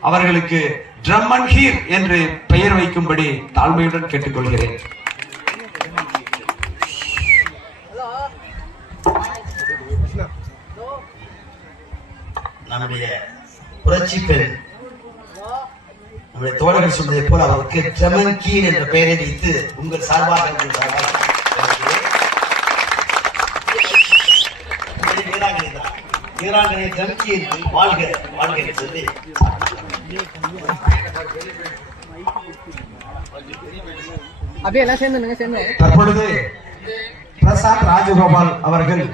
அவர்களுக்கு ட்ரம் அண்ட் ஹீர் என்று பெயர் வைக்கும்படி தாழ்மையுடன் கேட்டுக்கொள்கிறேன். நம்முடைய புரட்சி பெண் நம்முடைய தோழர்கள் சொன்னதை போல அவருக்கு ட்ரம் அண்ட் ஹீர் என்ற பெயரை வைத்து உங்கள் சார்பாக வீராங்கனை ட்ரம் ஹீர் வாழ்க வாழ்க என்று சொல்லி தற்பொழுது பிரசாத் ராஜகோபால் அவர்கள்